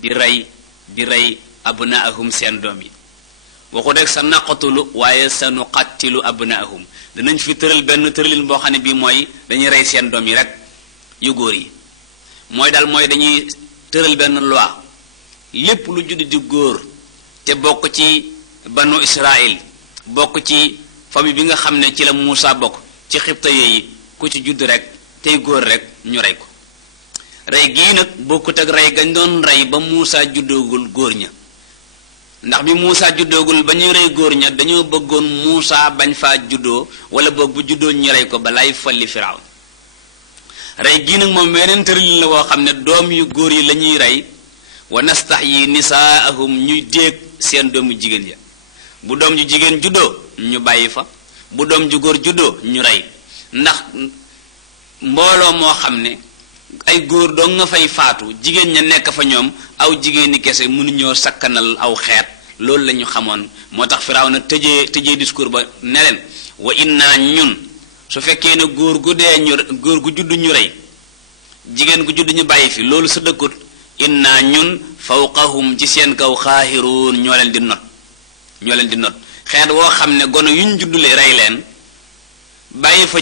di rey abnaahum seen doom yi waxu rek sa naqatulu waaye sa nuqattilu abnaahum danañ fi tëral benn tëralin boo xam ne bii mooy dañuy rey seen doom yi rek yu góor yi mooy dañuy tëral benn loi lépp lu judd di góor te bokk ci banu Israël bokk ci famille bi nga xam ne ci la Muusa bokk ci xibta yi ku ci judd rek tey góor rek ñu rey ko rey gii nag bokkut ak rey gañ doon rey ba Muusa juddoogul góor ña ndax bi Muusa juddoogul ba ñuy rey góor ña dañoo bëggoon Muusa bañ faa juddoo wala boog bu juddoo ñu rey ko balay folli Firaawn rey gii nag moom weneen tëralin la woo xam ne doom yu góor yi la ñuy rey wa nastahyi nisaahum ñuy déeg seen doomu jigéen ya bu doom ju jigéen juddoo ñu bàyyi fa bu doom ju góor juddoo ñu rey ndax mbooloo moo xam ne ay góor doo nga fay faatu jigéen ña nekk fa ñoom aw jigéeni kese mënuñoo sakkanal aw xeet loolu la ñu xamoon moo tax Firawna tëjee discours ba ne leen wa inna ñun su fekkee ne góor gu judd ñu rey jigéen gu judd ñu bàyyi fi loolu sa dëkkut inna ñun fawqahum ci seen kaw xaahiruun ñoo leen di not xeet woo xam ne gono yuñ juddule rey leen bàyyi fa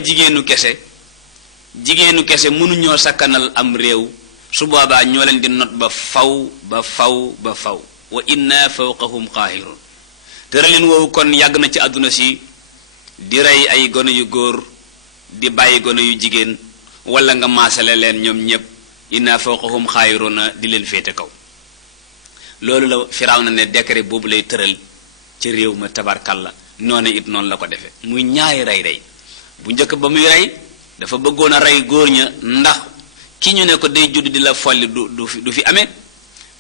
jigéenu kese mënuñoo sakkanal am réew su boobaa ñoo leen di not ba faw wa inna fawqahum xaahiruun tëralin woowu kon yàgg na ci àdduna si di rey ay gono yu góor di bàyyi gono yu jigéen wala nga maasale leen ñoom ñépp inna fawqahum xaahiruuna di leen féete kaw loolu la Firawna ne décret boobu lay tëral ci réew ma tabarkalla noonu it noonu la ko defee muy ñaari rey bu njëkk ba muy rey dafa bëggoon a rey góor ña ndax ki ñu ne ko day judd di la folli du fi amee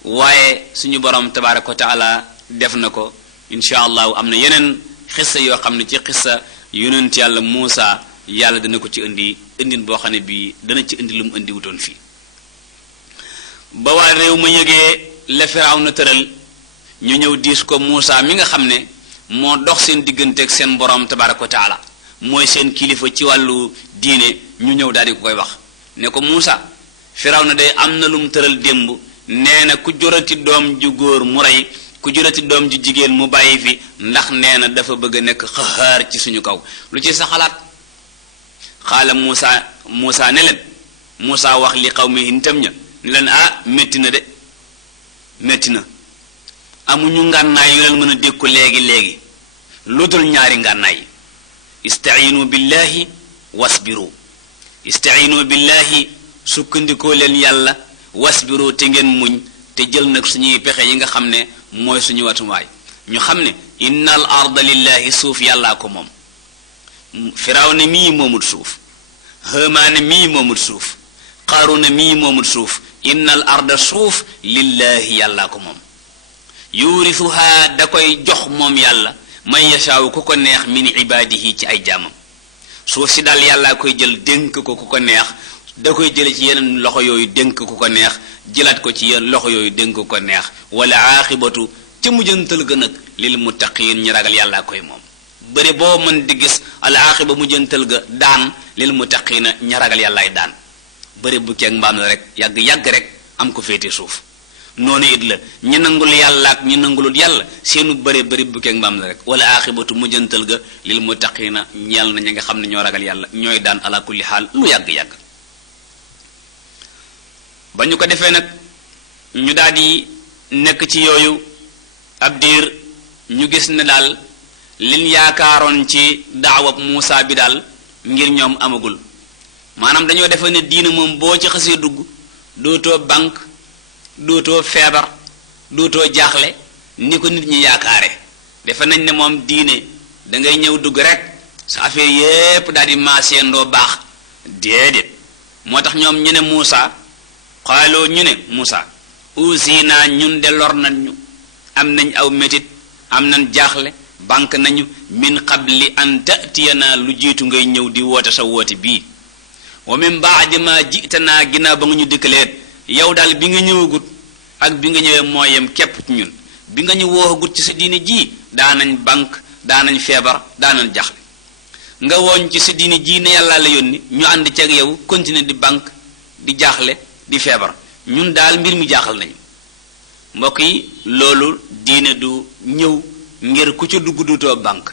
waaye suñu borom tabaraka wa taala def na ko insha allahu am na yeneen xissa yoo xam ne ci xissa yonent yàlla Muusa yàlla dana ko ci indin boo xam ne bii dana ci indi lu mu indi wutoon fii ba waa réew ma yëgee la Firawna tëral ñu ñëw diis ko Muusa mi nga xam ne moo dox seen diggante ak seen borom tabaraka wa taala mooy seen kilifa ci wàllu diine ñu ñëw daal di ko koy wax ne ko Muusa Firawna day am na lu mu tëral démb nee na ku jorati doom ju góor mu rey ku jorati doom ju jigéen mu bàyyi fi ndax nee na dafa bëgg a nekk xaxaar ci suñu kaw lu ci sa xalaat xaala Muusa ne leen Muusa wax li xaw mi nitam ña ne leen métti na amuñu ngànnaay yu leen mën a dékku léegi lu dul ñaari ngànnaay ista'iinu billahi wasbiru ista'iinu billahi sukkandikoo leen yàlla wasbiru te ngeen muñ te jël nag suñuy pexe yi nga xam ne mooy suñu watuwaay ñu xam ne innal arda lillahi suuf yàllaa ko moom Firawna mii moomul suuf Haamaana mii moomul suuf Qaaruna mii moomul suuf innal arda suuf lillahi yàllaa ko moom yurithuha da koy jox moom yàlla man yashaawu ku ko neex min ibaadihi ci ay jaamam suuf si daal yàllaa koy jël dénk ko ku ko neex da koy jële ci yeneen loxo yooyu dénk ku ko neex jëlaat ko ci yeneen loxo yooyu dénk ku ko neex wala aaxibatu ca mujjantal ga nag lil muttaqiin ñi ragal yàllaa koy moom bëri boo mën di gis al aaxiba mujjantal ga daan lil muttaqiina ñi ragal yàllaay daan bëri bu keeg mbaam la rek yàgg rek am ko féete suuf noonu it la ñi nangul yàlla ak ñi nangulul yàlla seenu bëri bu keeg mbaam la rek wala aaxibatu mujjantal ga lil muttaqiina ñeel na ñi nga xam ne ñoo ragal yàlla ñooy daan ala kulli xaal lu yàgg ba ñu ko defee nag ñu daal di nekk ci yooyu ab diir ñu gis ne daal liñ yaakaaroon ci daawab Muusa bi daal ngir ñoom amagul maanaam dañoo defe ne diina moom boo ci xasee dugg dootoo banque dootoo feebar dootoo jaaxle ni ko nit ñi yaakaare defe nañ ne moom diine da ngay ñëw dugg rek sa affaire yépp daal di maaseendoo baax déedéet moo tax ñoom ñu ne Muusa xaaloo ñu ne Muusa usina ñun de lor nañ ñu am nañ aw métit am nañ jaaxle banque nañu min qabli an ta'tiyana lu jiitu ngay ñëw di woote sa woote bii wa min ba'di ma ji'tana ginnaaw ba nga ñu dikkaleet yow daal bi nga ñëwagut ak bi nga ñëwee mooyem képp ci ñun bi nga ñu wooxagut ci sa diine ji daanañ banque daanañ feebar daanañ jaaxle nga woon ci sa diine ji ne yàlla la yónni ñu ànd ceeg yow continuer di banque di jaaxle di feebar ñun daal mbir mi jaaxal nañu mbokk yi loolu diine du ñëw ngir ku ci dugg duutoo banque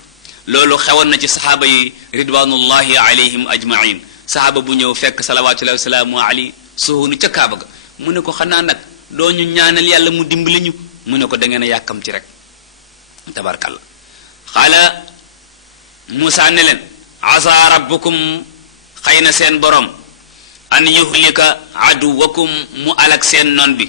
loolu xewoon na ci saxaaba yi ridwanullahi alayhim ajmain saxaaba bu ñëw fekk salawatullahi wasalaamu alayhi suhunu ca kaaba ga mu ne ko xanaa nag doo ñu ñaanal yàlla mu dimbali ñu mu ne ko da ngeen a yàkkamti rek tabarkalla xaala Muusa ne leen asa rabbukum xëy na seen borom an yuhlika aduwakum mu alak seen noon bi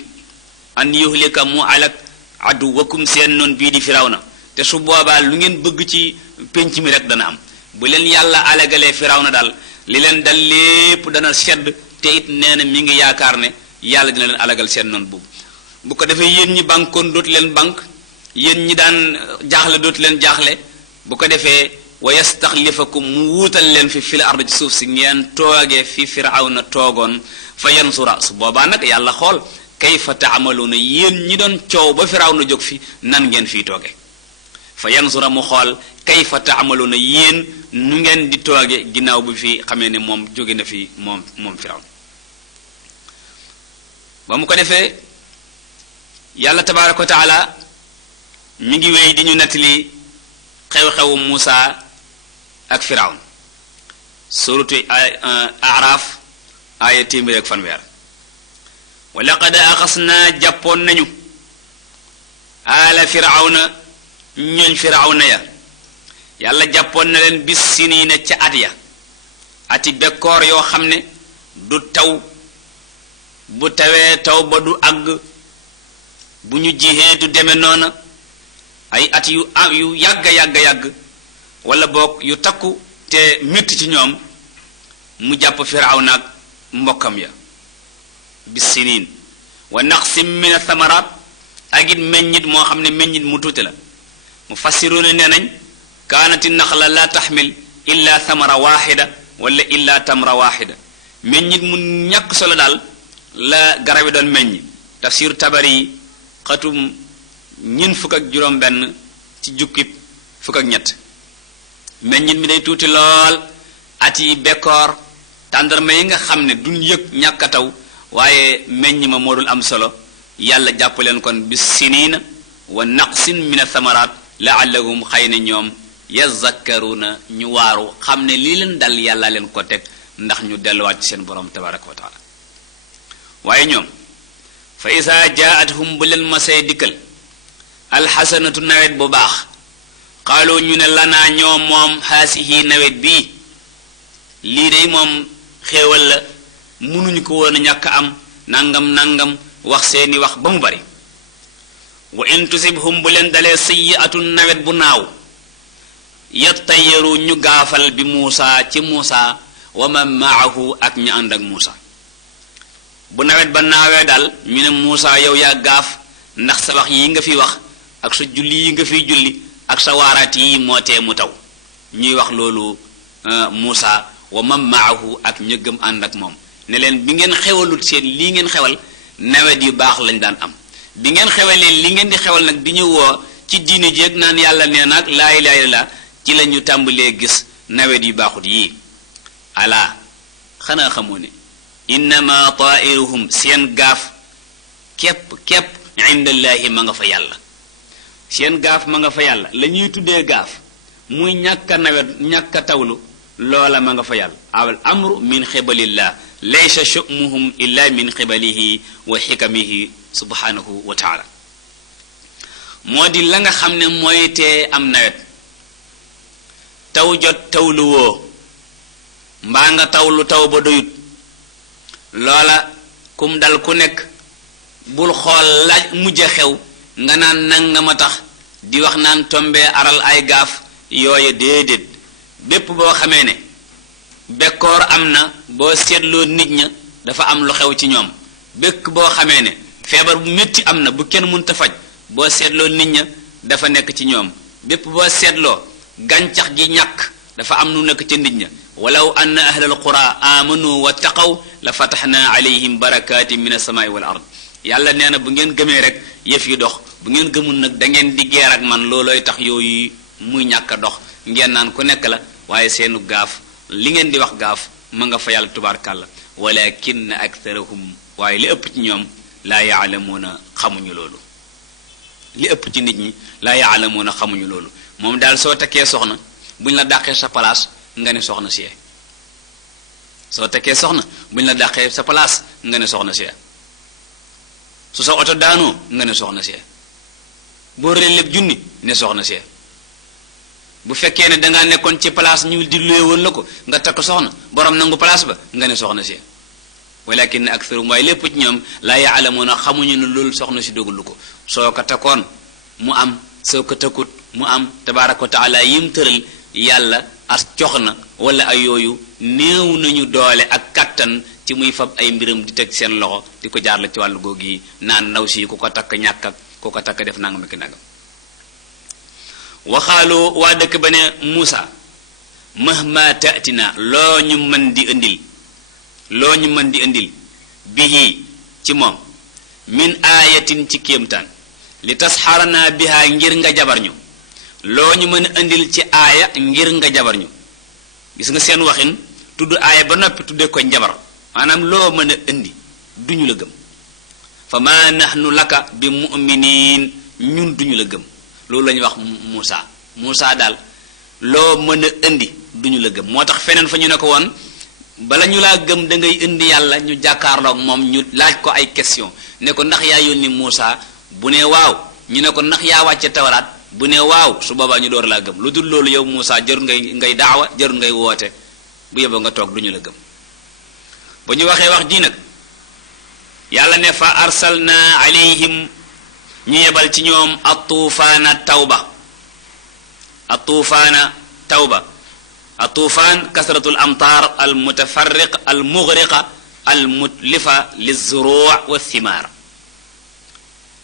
an yuhlika mu alak aduwakum seen noon bii di firawna te su boobaa lu ngeen bëgg ci penc mi rek dana am bu leen yàlla alagalee firawna daal li leen dal lépp dana sedd te it nee na mi ngi yaakaar ne yàlla dina leen alagal seen noon boobu bu ko defee yéen ñi bankoon dootu leen banque yéen ñi daan jaaxle dootu leen jaaxle bu ko defee wa yastaxlifakum mu wuutal leen fi fil ard ci suuf si ngeen toogee fi firawna toogoon fa yansura su boobaa nag yàlla xool kayfa taamaluuna yéen ñi doon coow ba firawna jóg fi nan ngeen fii tooge fa yansura mu xool kayfa taamaluuna yéen nu ngeen di tooge ginnaaw bi fi xamee ne moom jóge na fi moom firawna ba mu ko defee yàlla tabaaraka wa taala mi ngi wéy di ñu nettali xew-xewu Muusa ak firawn suratu Araaf aaya téeméer ak fanweer wa laqad axasnaa jàppoon nañu aala firawna ñooñ firawna ya yàlla jàppoon na leen bis siniina ca at ya ati bekkoor yoo xam ne du taw bu tawee taw ba du àgg bu ñu jihee du deme noona ay at yu yàgg wala boog yu takku te métti ci ñoom mu jàpp firawna ak mbokkam ya bis siniin wa naqsim min athamarat ak it meññit moo xam ne meññit mu tuuti la mu fassiruuna nee nañ kaanati naxla la taxmil illa thamara waxida wala illa tamra waxida meññit mu ñàkk solo daal la garab yi doon meññ tafsir tabari xatum ñin fukk ak juróom benn ci jukkib fukk ak ñett meññit mi day tuuti lool at yi bekkoor tàndarma yi nga xam ne duñ yëg ñàkk a taw waaye meññ ma moo dul am solo yàlla jàpp leen kon bis siniina wa naqsin min athamarat laallahum xëy na ñoom yazakkaruuna ñu waaru xam ne lii leen dal yàlla leen ko teg ndax ñu delluwaat ci seen borom tabaraka wa taala waaye ñoom fa isaa jaathum bu leen masee dikkal alxasanatu nawet bu baax xaaloo ñu ne lanaa ñoom moom haasihi nawet bii lii day moom xéewal la mënuñu ko woon a ñàkk am nangam wax seeni wax ba mu bari wa in tusibhum bu leen dalee sayyi'atun nawet bu naaw yattayaru ñu gaafal bi Muusa ci Muusa wa man maahu ak ñu ànd ak Muusa bu nawet ba naawee daal ñu ne Muusa yow yaa gaaf ndax sa wax yi nga fi wax ak sa julli yi nga fiy julli ak sa waaraat yi moo tee mu taw ñuy wax loolu Muusa wa man maahu ak ñu gëm ànd ak moom ne leen bi ngeen xewalut seen lii ngeen xewal nawet yu baax lañ daan am bi ngeen xewalee li ngeen di xewal nag di ñu woo ci diine jéeg naan yàlla nee naag laa ilaaha illallaah ci la ñu tàmbalee gis nawet yu baaxut yii alaa xanaa xamoo ne innama tairuhum seen gaaf képp indallaahi ma nga fa yàlla seen gaaf ma nga fa yàlla la ñuy tuddee gaaf muy ñàkk a nawet ñàkk a tawlu loola ma nga fa yàlla awal amru min xibalillah laysa sha'muhum illa min xibalihi wa xikamihi subhanahu wa taala moo di la nga xam ne mooy tee am nawet taw jot tawlu woo mbaa nga tawlu taw ba doyut loola kum dal ku nekk bul xool la mujj a xew nga naan nangam a tax di wax naan tombee aral ay gaaf yooye déedéet bépp boo xamee ne bekkoor am na boo seetloo nit ña dafa am lu xew ci ñoom békk boo xamee ne feebar bu métti am na bu kenn mënta faj boo seetloo nit ña dafa nekk ci ñoom bépp boo seetloo gàncax gi ñàkk dafa am nu nekk ca nit ña walaw anna ahlal qura amanu wa taqaw la fataxna alayhim barakatin min as-samai wal ard yàlla nee na bu ngeen gëmee rek yëf yi dox bu ngeen gëmul nag da ngeen di geer ak man loolooy tax yooyu muy ñàkk a dox ngeen naan ku nekk la waaye seenu gaaf li ngeen di wax gaaf ma nga fa yàlla tubaarkàlla walakin aktharahum waaye li ëpp ci ñoom laa yaalamuuna xamuñu loolu li ëpp ci nit ñi laa yaalamuuna xamuñu loolu moom daal soo takkee soxna buñ la dàqee sa place nga ne soxna si soo takkee soxna buñ la dàqee sa place nga ne soxna si su sa oto daanoo nga ne soxna si boo rëlee lépp junni ne soxna si bu fekkee ne dangaa nekkoon ci place ñu di luye woon la ko nga takk soxna borom nangu place ba nga ne soxna si walakin aktharum waaye lépp ci ñoom laa yaalamuuna xamuñu ne loolu soxna si dogalu ko soo ko takkoon mu am soo ko takkut mu am tabaaraka wa taala yim tëral yàlla as cox na wala ay yooyu néew nañu doole ak kattan ci muy fab ay mbiram di teg seen loxo di ko jaar la ci wàllu googu yi naan ndaw si ku ko takk ñàkk ak ku ko takk def nangam ak nangam waxaalu waa dëkk ba ne Muusa mahma ta'tina loo ñu mën di indil bihi ci moom min aayatin ci kéemtaan li tasxarana biha ngir nga jabar ñu loo ñu mën a indil ci aaya ngir nga jabar ñu gis nga seen waxin tudd aaya ba noppi tudde ko njabar maanaam loo mën a indi duñu la gëm fa ma nahnu laka bi mu'minin ñun duñu la gëm loolu la ñuy wax Muusa daal loo mën a indi duñu la gëm moo tax feneen fa ñu ne ko woon bala ñu laa gëm da ngay indi yàlla ñu jàkkaarloog moom ñu laaj ko ay question ne ko ndax yaa yónni Muusa bu ne waaw ñu ne ko ndax yaa wàcce tawraat bu ne waaw su boobaa ñu door laa gëm lu dul loolu yow Muusa jarul ngay daawa jarul ngay woote bu yeboo nga toog duñu la gëm ba ñu waxee wax ji nag yàlla ne fa arsalna alayhim ñu yebal ci ñoom atuufaana tawba atuufaan kasratul amtaar al mutafarriq al mughriqa al mutlifa lizuruu wa thimaar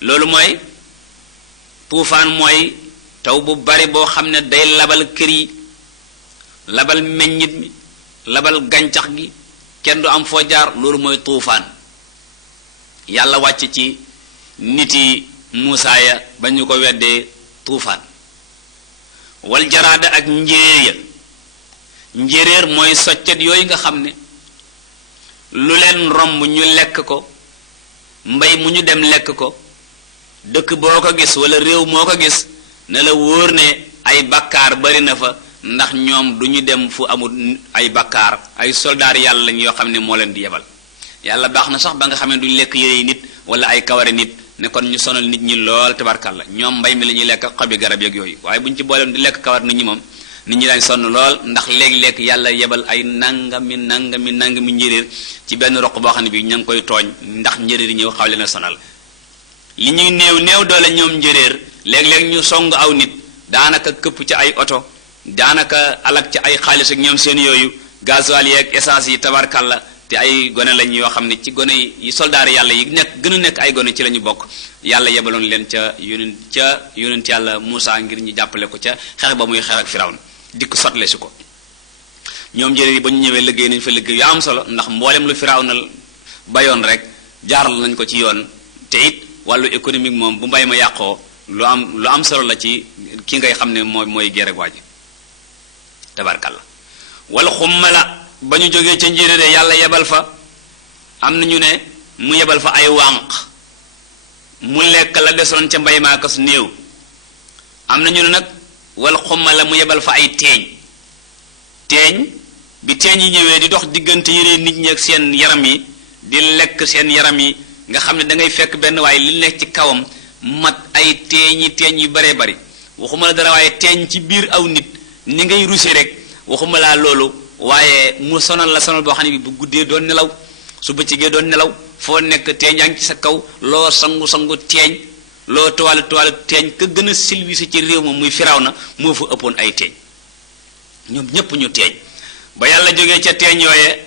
loolu mooy tuufaan mooy taw bu bari boo xam ne day labal kër yi labal meññit mi labal gàncax gi kenn du am foo jaar loolu mooy tuufaan yàlla wàcc ci niti Muusaa ya ba ñu ko weddee tuufaan wal jaraada ak njéeréer mooy soccet yooyu nga xam ne lu leen romb ñu lekk ko mbay mu ñu dem lekk ko dëkk boo ko gis wala réew moo ko gis ne la wóor ne ay bakkaar bari na fa ndax ñoom du ñu dem fu amul ay bakkaar ay soldaar yàlla lañ yoo xam ne moo leen di yebal yàlla baax na sax ba nga xam ne duñu lekk yére nit wala ay kawari nit ne kon ñu sonal nit ñi lool tabarkalla ñoom mbay mi la ñuy lekk xobi garab yeeg yooyu waaye bu ñu ci booleem di lekk kawar nit ñi moom nit ñi daañ sonn lool ndax léeg-léeg yàlla yebal ay nangami njéréer ci benn roq boo xam ne bi ña ngi koy tooñ ndax njéréer yi ñëw xaw leen a sonal li ñuy néew doole ñoom njéréer léeg-léeg ñu song aw nit daanaka këpp ci ay oto daanaka alak ci ay xaalis ak ñoom seen yooyu gasoil yeeg essence yi tabarkalla te ay gone lañ yoo xam ne ci gone yi soldaar yàlla yi gën a nekk ay gone ci la ñu bokk yàlla yebaloon leen ca yonent yàlla Muusa ngir ñu jàppale ko ca xeex ba muy xeex ak Firawna dikk sotle si ko ñoom njëriñ yi ba ñu ñëwee liggéey nañ fa liggéey yu am solo ndax mboolem lu Firawna bayoon rek jaaral nañ ko ci yoon te it wàllu économique moom bu mbay ma yàqoo lu am solo la ci ki ngay xam ne mooy géré waa ji tabarkalla wala xummala ba ñu jógee ca njéeréer yàlla yebal fa am na ñu ne mu yebal fa ay wànq mu lekk la desoon ca mbay maakas néew am na ñu ne nag wal xumma la mu yebal fa ay teeñ bi teeñ yi ñëwee di dox diggante yére nit ñi ak seen yaram yi di lekk seen yaram yi nga xam ne da ngay fekk benn waaye li nekk ci kawam mat ay teeñ yu baree bari waxuma la dara waaye teeñ ci biir aw nit ni ngay rusi rek waxuma laa loolu waaye mu sonal la sonal boo xam ne bi bu guddee doon nelaw su bëccëgee doon nelaw foo nekk teeñ yaa ngi ci sa kaw loo sangu teeñ loo toile teeñ ka gën a silvissé ci réew ma muy Firawna moo fa ëppoon ay teeñ ñoom ñépp ñu teeñ ba yàlla jógee ca teeñ yooye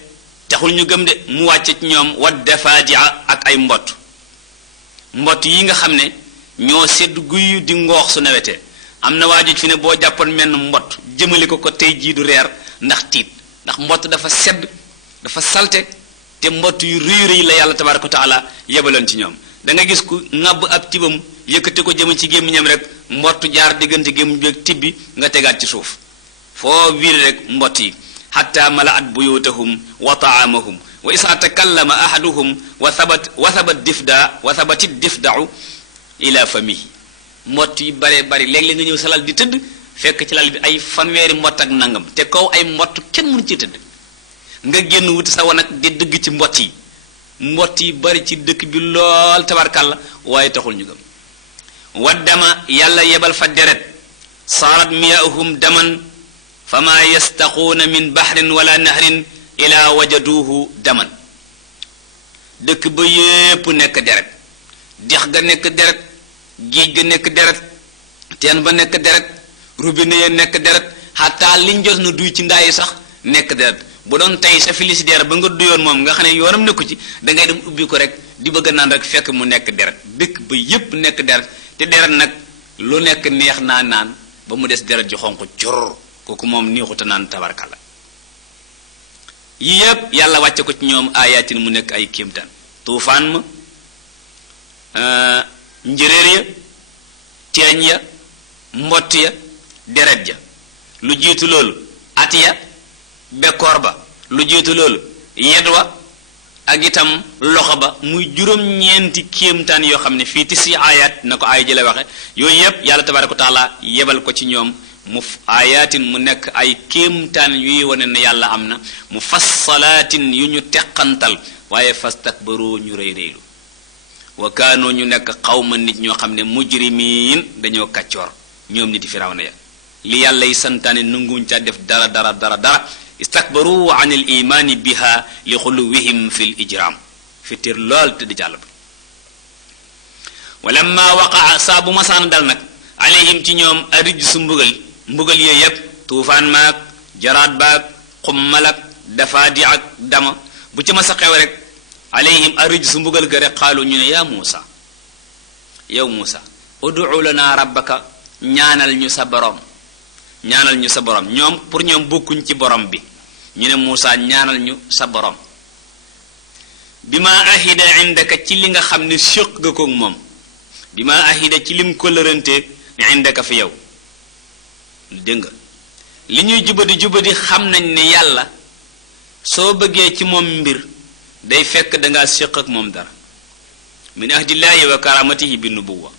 taxul ñu gëm de mu wàcce ci ñoom waddafaadia ak ay mbott yi nga xam ne ñoo sedd guy di ngoox su nawetee am na waajoj fi ne boo jàppoon menn mbott jëmale ko tey jii du reer ndax tiit ndax mbott dafa sedd dafa salte te mbott yu rëy la yàlla tabaaraka wa taala yebaloon ci ñoom da nga gis ku ŋàbb ab tibam yëkkate ko jëm ci gémmiñam rek mbott jaar diggante gémmiñ bi ak tibbi nga tegaat ci suuf foo wiir rek mbott yi xatta malaat buyutahum wa taamahum wa isa takallama ahaduhum wa thabati difdau ila famihi mbott yi bare bari léeg-léeg nga ñëw sa lal di tëdd fekk ci lal bi ay fanweeri mbott ak nangam te kaw ay mbott kenn mënu ci tëdd nga génn wuti sa wanag di dëgg ci mbott yi bari ci dëkk bi lool tabarkàlla waaye taxul ñu gëm waddama yàlla yebal fa deret saarat miyaahum daman fama yastaquuna min bahrin wala nahrin ila wajaduuhu daman dëkk ba yépp nekk deret dex ga nekk deret géej ga nekk deret teen ba nekk deret robinet ya nekk deret xataa liñ jot na duy ci ndaa yi sax nekk deret bu doon tey sa filisideer ba nga duyoon moom nga xam ne yoonam nekku ci dangay dem ubbi ko rek di bëgg naan rek fekk mu nekk deret dëkk ba yépp nekk deret te deret nag lu nekk neex naa naan ba mu des deret ji xonq cor kooku moom neexuta naan tabarkalla yii yépp yàlla wàcce ko ci ñoom ayatin mu nekk ay kéemtaan tuufaan ma njëréer ya teeñ ya mbott ya deret ja lu jiitu loolu at ya bekkoor ba lu jiitu loolu yedwa ak itam loxo ba muy juróom-ñeenti kéemtaan yoo xam ne fii tisi ayat na ko ay jële waxe yooyu yépp yàlla tabaraka wa taala yebal ko ci ñoom mu ayatin mu nekk ay kéemtaan yuy wane ne yàlla am na mu fassalaatin yu ñu teqantal waaye fastakbaru ñu rëy rëylu wa kaanoo ñu nekk xawma nit ñoo xam ne mujrimiin dañoo kàccoor ñoom niti firawna ya li yàlla yi santaane nanguñ ca def dara istakbaru an il imaani biha li xuluwihim fi l ijram fitir lool te di jàll ba walamma waqaa saa bu masaan dal nag alayhim ci ñoom arij su mbugal yee yépp tuufaan maag jaraat baag xummal ak dafaadi ak dama bu ci masa xew rek alayhim arij su mbugal ga rek xaalu ñu ne yaa Muusa yow Muusa ud'u lana rabbaka ñaanal ñu sa borom ñoom pour ñoom bokkuñ ci borom bi ñu ne Muusa ñaanal ñu sa borom bi ma ahida indaka ci li nga xam ne séq nga ko moom bi ma ahida ci lim ko lërante indaka fi yow dégg nga li ñuy jubadi xam nañ ne yàlla soo bëggee ci moom mbir day fekk dangaa séq ak moom dara min ahdillaahi wa karamatihi bi nubuwa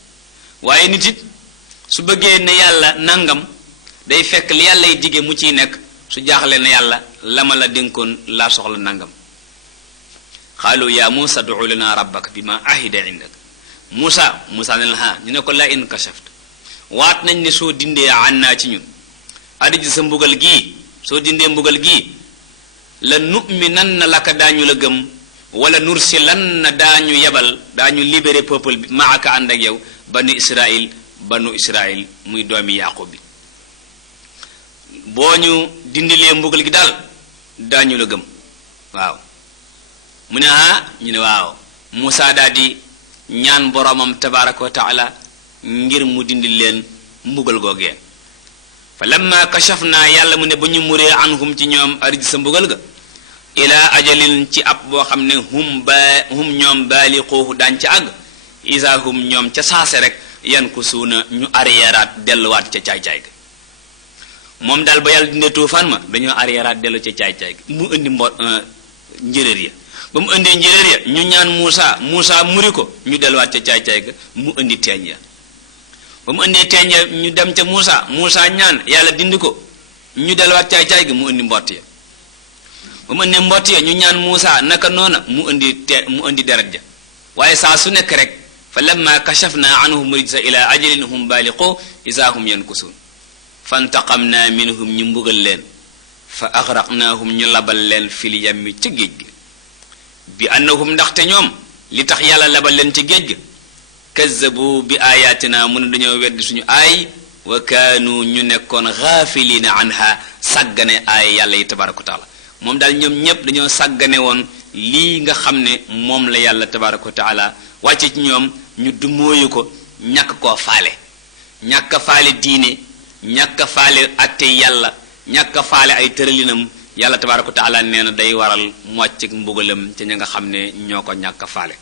waaye nit it su bëggee ne yàlla nangam day fekk li yàlla yi dige mu ciy nekk su jaaxle ne yàlla la ma la dénkoon laa soxla nangam xaalu yaa Muusa du'u lana rabbaka bi ma ahida indak Muusa ne la ha ñu ne ko la in kashafta waat nañ ne soo dindee annaa ci ñun adiji sa mbugal gii soo dindee mbugal gii la nu'minanna laka daañu la gëm wala nursilanna daañu libéré peuple bi maaka ànd ak yow banu Israil muy doomi Yaaqub bi boo ñu dindilee mbugal gi daal daañu la gëm waaw mu ne ñu ne waaw Muusa daal di ñaan boromam tabaraka wa taala ngir mu dindi leen mbugal googee fa lamma kashafna yàlla mu ne ba ñu muree anhum ci ñoom arij sa mbugal ga ila ajalin ci ab boo xam ne hum ñoom baaliquuhu daañ ca àgg isa hum ñoom ca saase rek yan ku suuna ñu arriéraat delluwaat ca caay-caay ga moom daal ba yàlla dindee tuufaan ma dañoo arriéraat dellu ca caay-caay ga mu indi njëréer ya ba mu indee njëréer ya ñu ñaan Muusa muri ko ñu delluwaat ca caay-caay ga mu indi teeñ ya ba mu indee teeñ ya ñu dem ca Muusa ñaan yàlla dindi ko ñu delluwaat caay-caay ga mu indi mbott ya ba mu indee mbott ya ñu ñaan Muusa naka noona mu indi deret ja waaye saa su nekk rek fa lamma kashafna anhum rijsa ila ajalin hum baaliqu isa hum yankusun fantaqamna minhum ñu mbugal leen fa agraqnahum ñu labal leen fil yammi ca géej gi bi annahum ndaxte ñoom li tax yàlla labal leen ci géej ga kazzabu bi ayatina mun dañoo weddi suñu aay wa kaanu ñu nekkoon gaafiliina anha sàggane aay yàlla yi tabaraka wa taala moom daal ñoom ñépp dañoo sàggane woon lii nga xam ne moom la yàlla tabaraka wa taala wàcce ci ñoom ñu dumóoyu ko ñàkk koo faale ñàkk faale diine ñàkk faale atte yàlla ñàkk faale ay tëralinam yàlla tabaraka wa taala nee na day waral mocc mbugalam ca ña nga xam ne ñoo ko ñàkk faale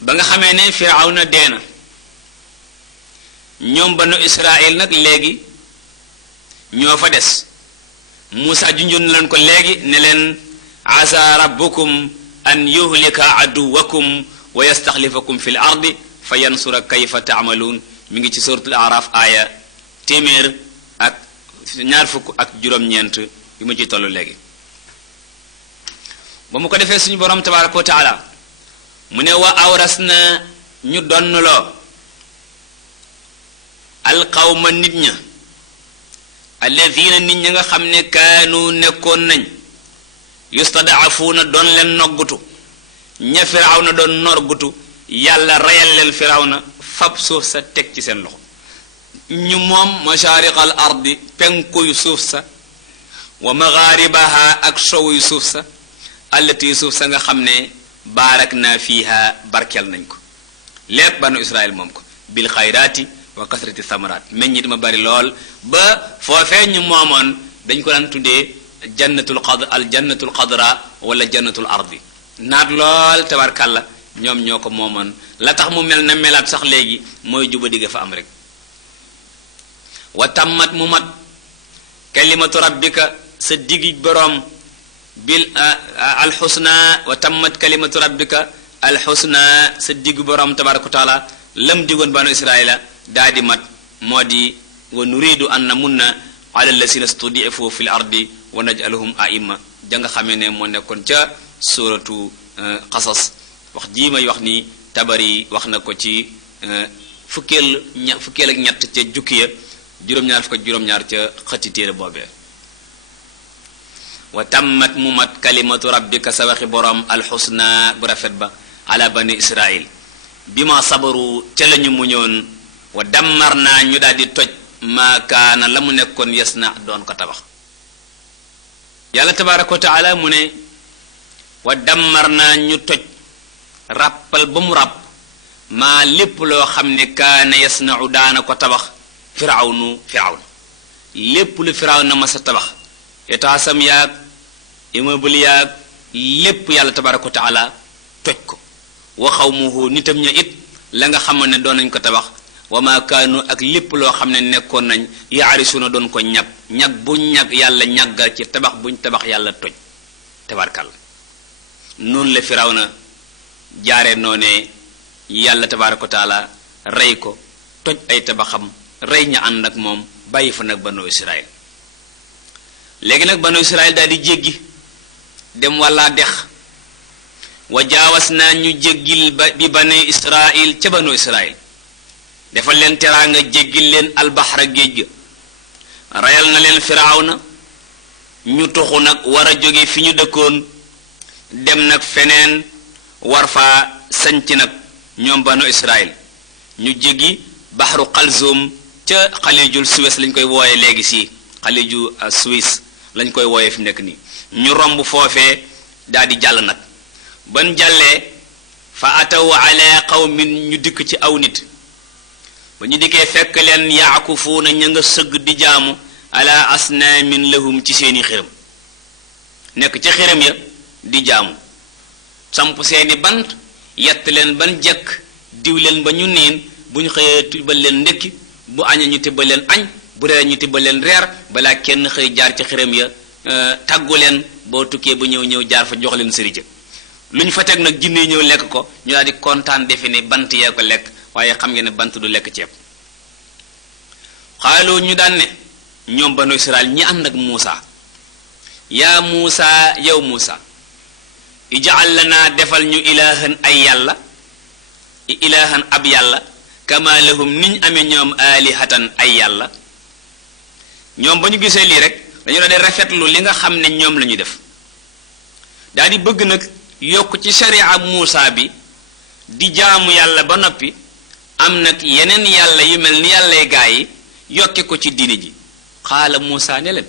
ba nga xamee ne Firawna dee na ñoom banu Israël nag léegi ñoo fa des Muusa junjoon leen ko léegi ne leen asa rabbukum an yuhlika aduwakum wa yastaxlifakum fi l ardi fa yansura kayfa taamaluun mi ngi ci suratul araf aaya téeméer ak ñaar fukk ak juróom-ñeent bi ma ciy tollu léegi. ba mu ko defee suñu borom tabaraka wa taala mu ne wa awras na ñu donnloo alqawma nit ña alladina nit ña nga xam ne kaanu nekkoon nañ yustadaafuuna doon leen noggutu ña firawna doon norgutu yàlla reyal leen firawna fab suuf sa teg ci seen loxo ñu moom mashaariqal ardi penkuy suuf sa wa magharibaha ak sowuy suuf sa allati suuf sa nga xam ne baarak naa fiiha barkeel nañ ko lépp banu israel moom ko bil xayraati wa kasrati samaraat meññit ma bari lool ba foofee ñu moomoon dañ ko daan tuddee jannatul qadra wala jannatul ardi naat lool tabarkàlla ñoom ñoo ko moomoon la tax mu mel na melaat sax léegi mooy juba digga fa am rek wa tammat mu mat kalimatu rabbika sa digi boroom bil alxusna wa tammat kalimatu rabbika alxusna sa digg boroom tabaraka wa taala lam digoon banu israila daa di mat moo di wa nuridu an namunna ala allasina studifu fi l ardi wa najalahum aima ja nga xamee ne moo nekkoon ca suratu qasas wax jii may wax ni tabari wax na ko ci fukkeel ak ñett ca jukki ya juróom-ñaar fukk ak juróom-ñaar ca xëtti téere boobee wa tammat mu mat kalimatu rabbika sa waxi boroom alxusna bu rafet ba ala bani israil bi ma sabaru ca la ñu muñoon wa dammar naa ñu daal di toj maa kaana la mu nekkoon yes na doon ko tabax yàlla tabaraka wa taala mu ne wa dammar naa ñu toj ràppal ba mu ràpp maa lépp loo xam ne kaana yes na daana ko tabax firawna lépp lu firawna ma sa tabax etaasam yaag immeuble yaag lépp yàlla tabaraka wa taala toj ko wa xawmuhu nitam ña it la nga xam ne doon nañ ko tabax wa ma kaanu ak lépp loo xam ne nekkoon nañ yaarisuna doon ko ñag bu ñag yàlla ñaggal ci tabax buñ tabax yàlla toj tabarkal noonu la firawna jaare noone yàlla tabaraka wa taala rey ko toj ay tabaxam rey ña ànd ak moom bàyyi fa nag banu israel léegi nag banu israel daal di jéggi dem walla dex wa jaawas naa ñu jéggil bi bani israil ca banu israil defal leen teraanga jéggil leen albaxra géej ga reyal na leen firawna ñu tuxu nag war a jóge fi ñu dëkkoon dem nag feneen war faa sanc nag ñoom banu israil ñu jéggi baxru xalzoom ca xalijul Suez lañ koy wooye léegi si xaliju Suisse lañ koy wooye fi mu nekk nii ñu romb foofee daal di jàll nag ban jàllee fa ataw ala qawmin ñu dikk ci aw nit ba ñu dikkee fekk leen yaakufuuna ña nga sëgg di jaamu ala asnaamin lahum ci seeni xiram nekk ca xiram ya di jaamu samp seeni bant yett leen ban jekk diw leen ba ñu niin bu ñu xëyee tibbal leen ndekki bu aña ñu tibbal leen añ bu reer ñu tibbal leen reer balaa kenn xëy jaar ci xiram ya tàggu leen boo tukkee bu ñëw jaar fa jox leen sërija lu ñu fa teg nag jinne ñëw lekk ko ñu daal di kontaan defe ne bant yee ko lekk waaye xam ngeen ne bant du lekk ceeb xaaloo ñu daan ne ñoom banu Israel ñi ànd ak Muusa yaa Muusa yow Muusa ijaal lanaa defal ñu ilaahan ay yàlla ilaahan ab yàlla kama lahum niñ amee ñoom alihatan ay yàlla ñoom ba ñu gisee lii rek dañu daal di rafetlu li nga xam ne ñoom la ñu def daal di bëgg nag yokk ci sharia Muusa bi di jaamu yàlla ba noppi am nag yeneen yàlla yu mel ni yàllay gaa yi yokke ko ci diine ji xaala Muusa ne leen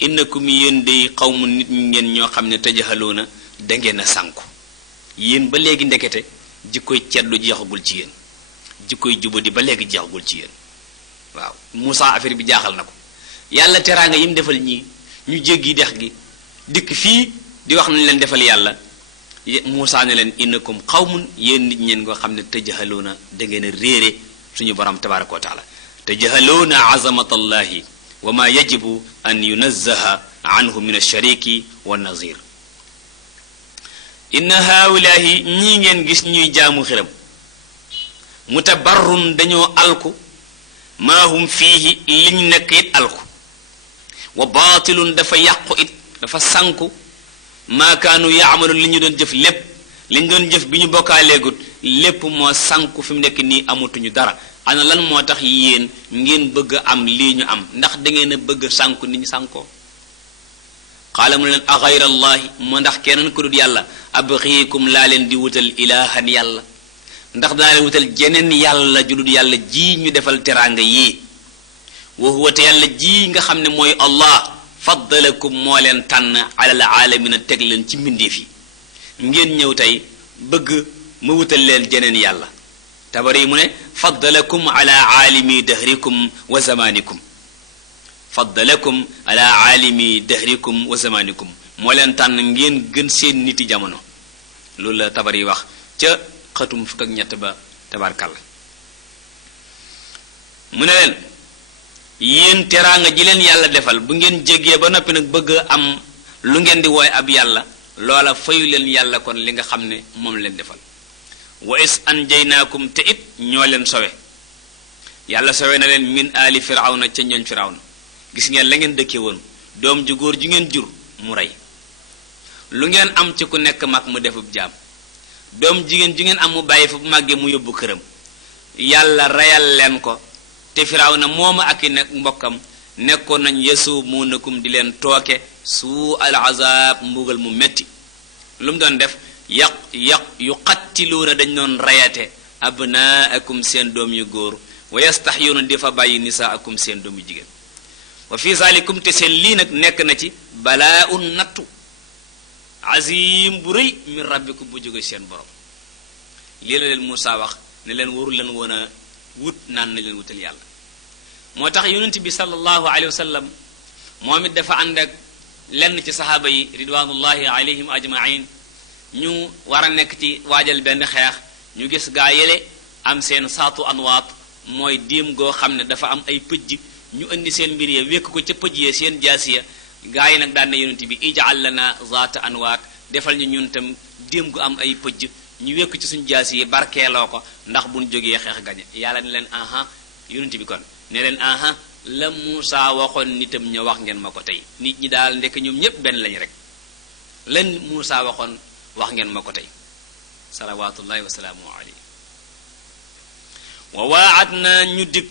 innakum yéen day xawmu nit ñi ngeen ñoo xam ne tajahaloona dangeen a sànku yéen ba léegi ndekete jikkoy ceddu jeexagul ci yéen jikkoy jubadi ba léegi jeexagul ci yéen waaw Muusa affaire bi jaaxal na ko yàlla teraanga yi mu defal ñii ñu jéggi dex gi dikk fii di wax nañ leen defal yàlla Muusa ne leen innakum xawmun yéen nit ñeen nga xam ne tajahaloona dangeen a réere suñu borom tabaraka wa taala tajahaloona azamatallahi wa ma yajibu an yunazzaha anhu min alshariki wa nazir inna haulaahi ñii ngeen gis ñuy jaamu xiram mutabarrun dañoo alku maa hum fiihi liñ nekk it alku wa baatilun dafa yàqu it dafa sanku maa kaanu yaamalu li ñu doon jëf lépp li ñu doon jëf bi ñu bokkaaleegut lépp moo sanku fi mu nekk nii amatuñu dara ana lan moo tax yéen ngeen bëgg a am lii ñu am ndax da ngeen a bëgg a sànku ni ñu sànkoo qaala mu leen a gayra allahi moo ndax keneen ku dul yàlla abxiikum laa leen di wutal ilaahan yàlla ndax daa leen wutal jeneen yàlla ju dul yàlla ji ñu defal teraanga yii wa huwa te yàlla ji nga xam ne mooy allah faddalakum moo leen tànn alal aalamina teg leen ci mbindeef yi ngeen ñëw tey bëgg ma wutal leen jeneen yàlla tabari mu ne faddalakum ala aalimi dahrikum wa zamanikum faddalakum ala aalimi dahrikum wa zamanikum moo leen tànn ngeen gën seen niti jamono loolu la tabari wax ca xatum fukk ak ñett ba tabarkalla mu ne leen yéen teraanga ji leen yàlla defal bu ngeen jéggee ba noppi nag bëgg am lu ngeen di wooy ab yàlla loola fayu leen yàlla kon li nga xam ne moom leen defal wa is anjaynaakum te it ñoo leen sowe yàlla sowe na leen min aali firawna ca ñooñ firawna gis ngeen la ngeen dëkkee woon doom ju góor ju ngeen jur mu rey lu ngeen am ci ku nekk mag mu defub jaam doom jigéen ju ngeen am mu bàyyi fa bu màggee mu yóbbu këram yàlla reyal leen ko te firawna mooma ak i nekk mbokkam nekkoon nañ yasumuunakum di leen tooke suu al azab mbugal mu metti lu mu doon def yuqattiluuna dañ doon rayate abnaakum seen doom yu góor wa yastaxyuuna di fa bàyyi nisaakum seen doom yu jigéen wa fi zalikum te seen lii nag nekk na ci balaa un nattu azim bu rëy min rabbikum bu jóge seen borom lii la leen Muusaa wax ne leen waru leen woon a wut naan na leen wutal yàlla moo tax yonent bi sallallahu alayhi wa sallam moom it dafa ànd ak lenn ci saxaaba yi ridwanullahi alayhim ajmain ñu war a nekk ci waajal benn xeex ñu gis gaa yele am seen saatu anwaat mooy diim goo xam ne dafa am ay pëj ñu indi seen mbir ya wékk ko ca pëj ya seen jaasiya gaa yi nag daan na yonent bi ijaal lana zaata anwaat defal ñu ñun tam diim gu am ay pëj ñu wékk ci suñu jaasiya barkeeloo ko ndax buñ jógee xeex gañe yàlla ne leen aha yonent bi kon ne leen aha la Muusaa waxoon nitam ña wax ngeen ma ko tey nit ñi daal ndekk ñoom ñépp benn lañu rek lan Muusaa waxoon wax ngeen ma ko tey salawaatullahi wa salaamu alayhi wa waat na ñu dig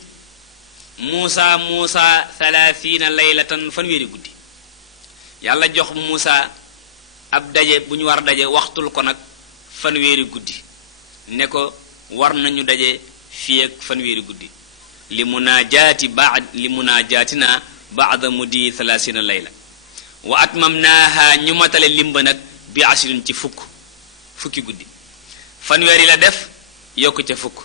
Muusaa 30 laylatan fanweeri guddi yàlla jox Muusaa ab daje bu ñu war daje waxtul ko nag fanweeri guddi ne ko war nañu daje fii ak fanweeri guddi li munajaatina ba'da mudi 30 layla wa atmamnaaha ñu matale limba nag bi ashrin ci fukki guddi fanweeri la def yokku ca fukk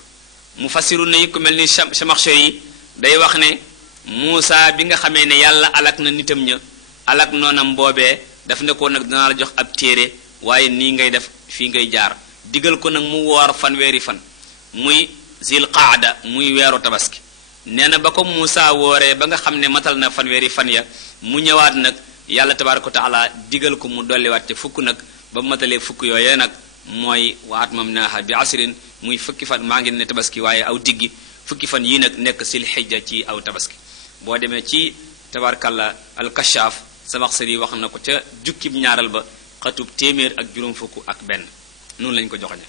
mufassiru na yi ku mel ni Chamaxshari yi day wax ne Muusaa bi nga xamee ne yàlla alak na nitam ña alak noonam boobee daf ne ko nag danaa la jox ab téere waaye nii ngay def fii ngay jaar digal ko nag mu woor fanweeri fan muy zil qaada muy weeru tabaski nee na ba ko Muusaa wooree ba nga xam ne matal na fanweeri fan ya mu ñëwaat nag yàlla tabaaraka wa taala digal ko mu dolliwaat ca fukk nag ba matalee fukk yooyee nag mooy wa atmamnaaha bi asrin muy fukki fan maa ngi ne tabaski waaye aw diggi fukki fan yii nag nekk sil xijja ci aw tabaski boo demee ci tabaarkalla alkashaaf Samaxsari wax na ko ca jukkib ñaaral ba xatub téeméer ak juróom fukk ak benn noonu lañ ko joxoñe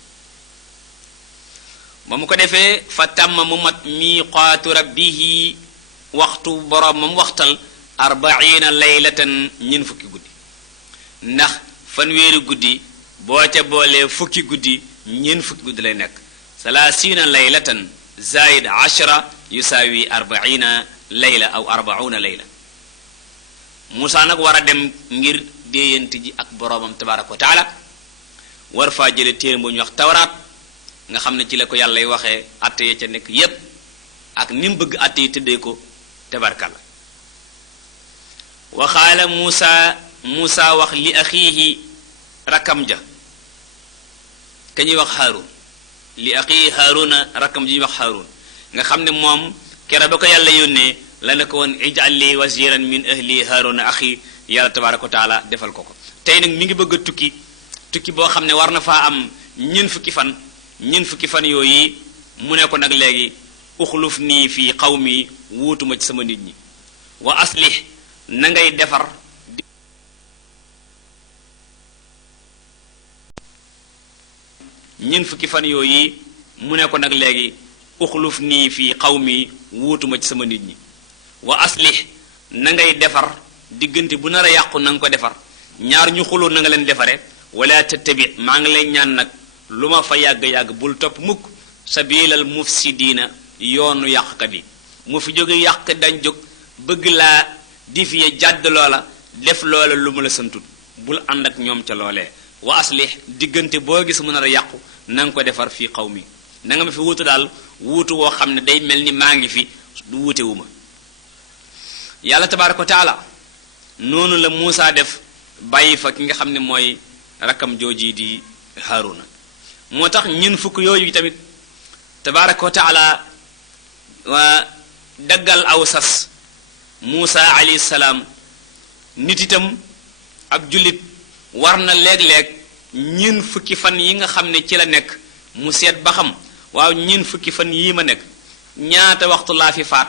ba mu ko defee fa tàmm mu mat miiqaatu rabbihi waxtu boroom mam waxtal 40 laylatan ñeen fukki guddi ndax fanweeri guddi boo ca boolee fukki guddi ñeen fukki guddi lay nekk 30 laylatan zaid 10 yusaawi 40 layla aw 40 layla Muusaa nag war a dem ngir déeyante ji ak boroomam tabaaraka wa taala war faa jële téere bu ñu wax tawraat nga xam ne ci la ko yàlla y waxee atte ya ca nekk yépp ak ni mu bëgg atte yi tëddee ko tabarkalla waxaala Muusaa wax li axiihi rakam ja ka ñuy wax Haarun li axiihi Haaruna rakam ji ñuy wax Haarun nga xam ne moom kera ba ko yàlla yónnee la ne ko woon ij'al li waziran min ahli Haaruna axi yàlla tabaaraka wa taala defal ko ko tey nag mi ngi bëgg a tukki boo xam ne war na faa am ñeen fukki fan yooyu mu ne ko nag léegi uxluf nii fii qawmi wuutuma ci sama nit ñi wa aslih na ngay defar ñeent fukki fan yooyu mu ne ko nag léegi uxluf nii fii qawmi wuutuma ci sama nit ñi wa aslih na ngay defar diggante bu nar a yàqu na nga ko defar ñaar ñu xuloo na nga leen defare wala tattabi maa ngi lay ñaan nag lu ma fa yàgg-yàgg bul topp mukk sabilal mufsidiina yoonu yàqkat yi mu fi jóge yàq dañ jóg bëgg laa difiye jàdd loola def loola lu ma la santut bul ànd ak ñoom ca loolee wa aslih diggante boo gis mu nar a yàqu na nga ko defar fii qawmi na nga ma fi wuutu daal wuutu woo xam ne day mel ni maa ngi fi du wuute wu ma yàlla tabaaraka wa taala noonu la Muusaa def bàyyi fa ki nga xam ne mooy rakkam jooji di Haaruna moo tax ñun fukk yooyu tamit tabaaraka wa taala waa daggal aw sas Muusaa alayhi salaam nit itam ab jullit war na léeg-léeg ñun fukki fan yi nga xam ne ci la nekk mu seet ba xam waaw ñun fukki fan yii ma nekk ñaata waxtu laa fi faat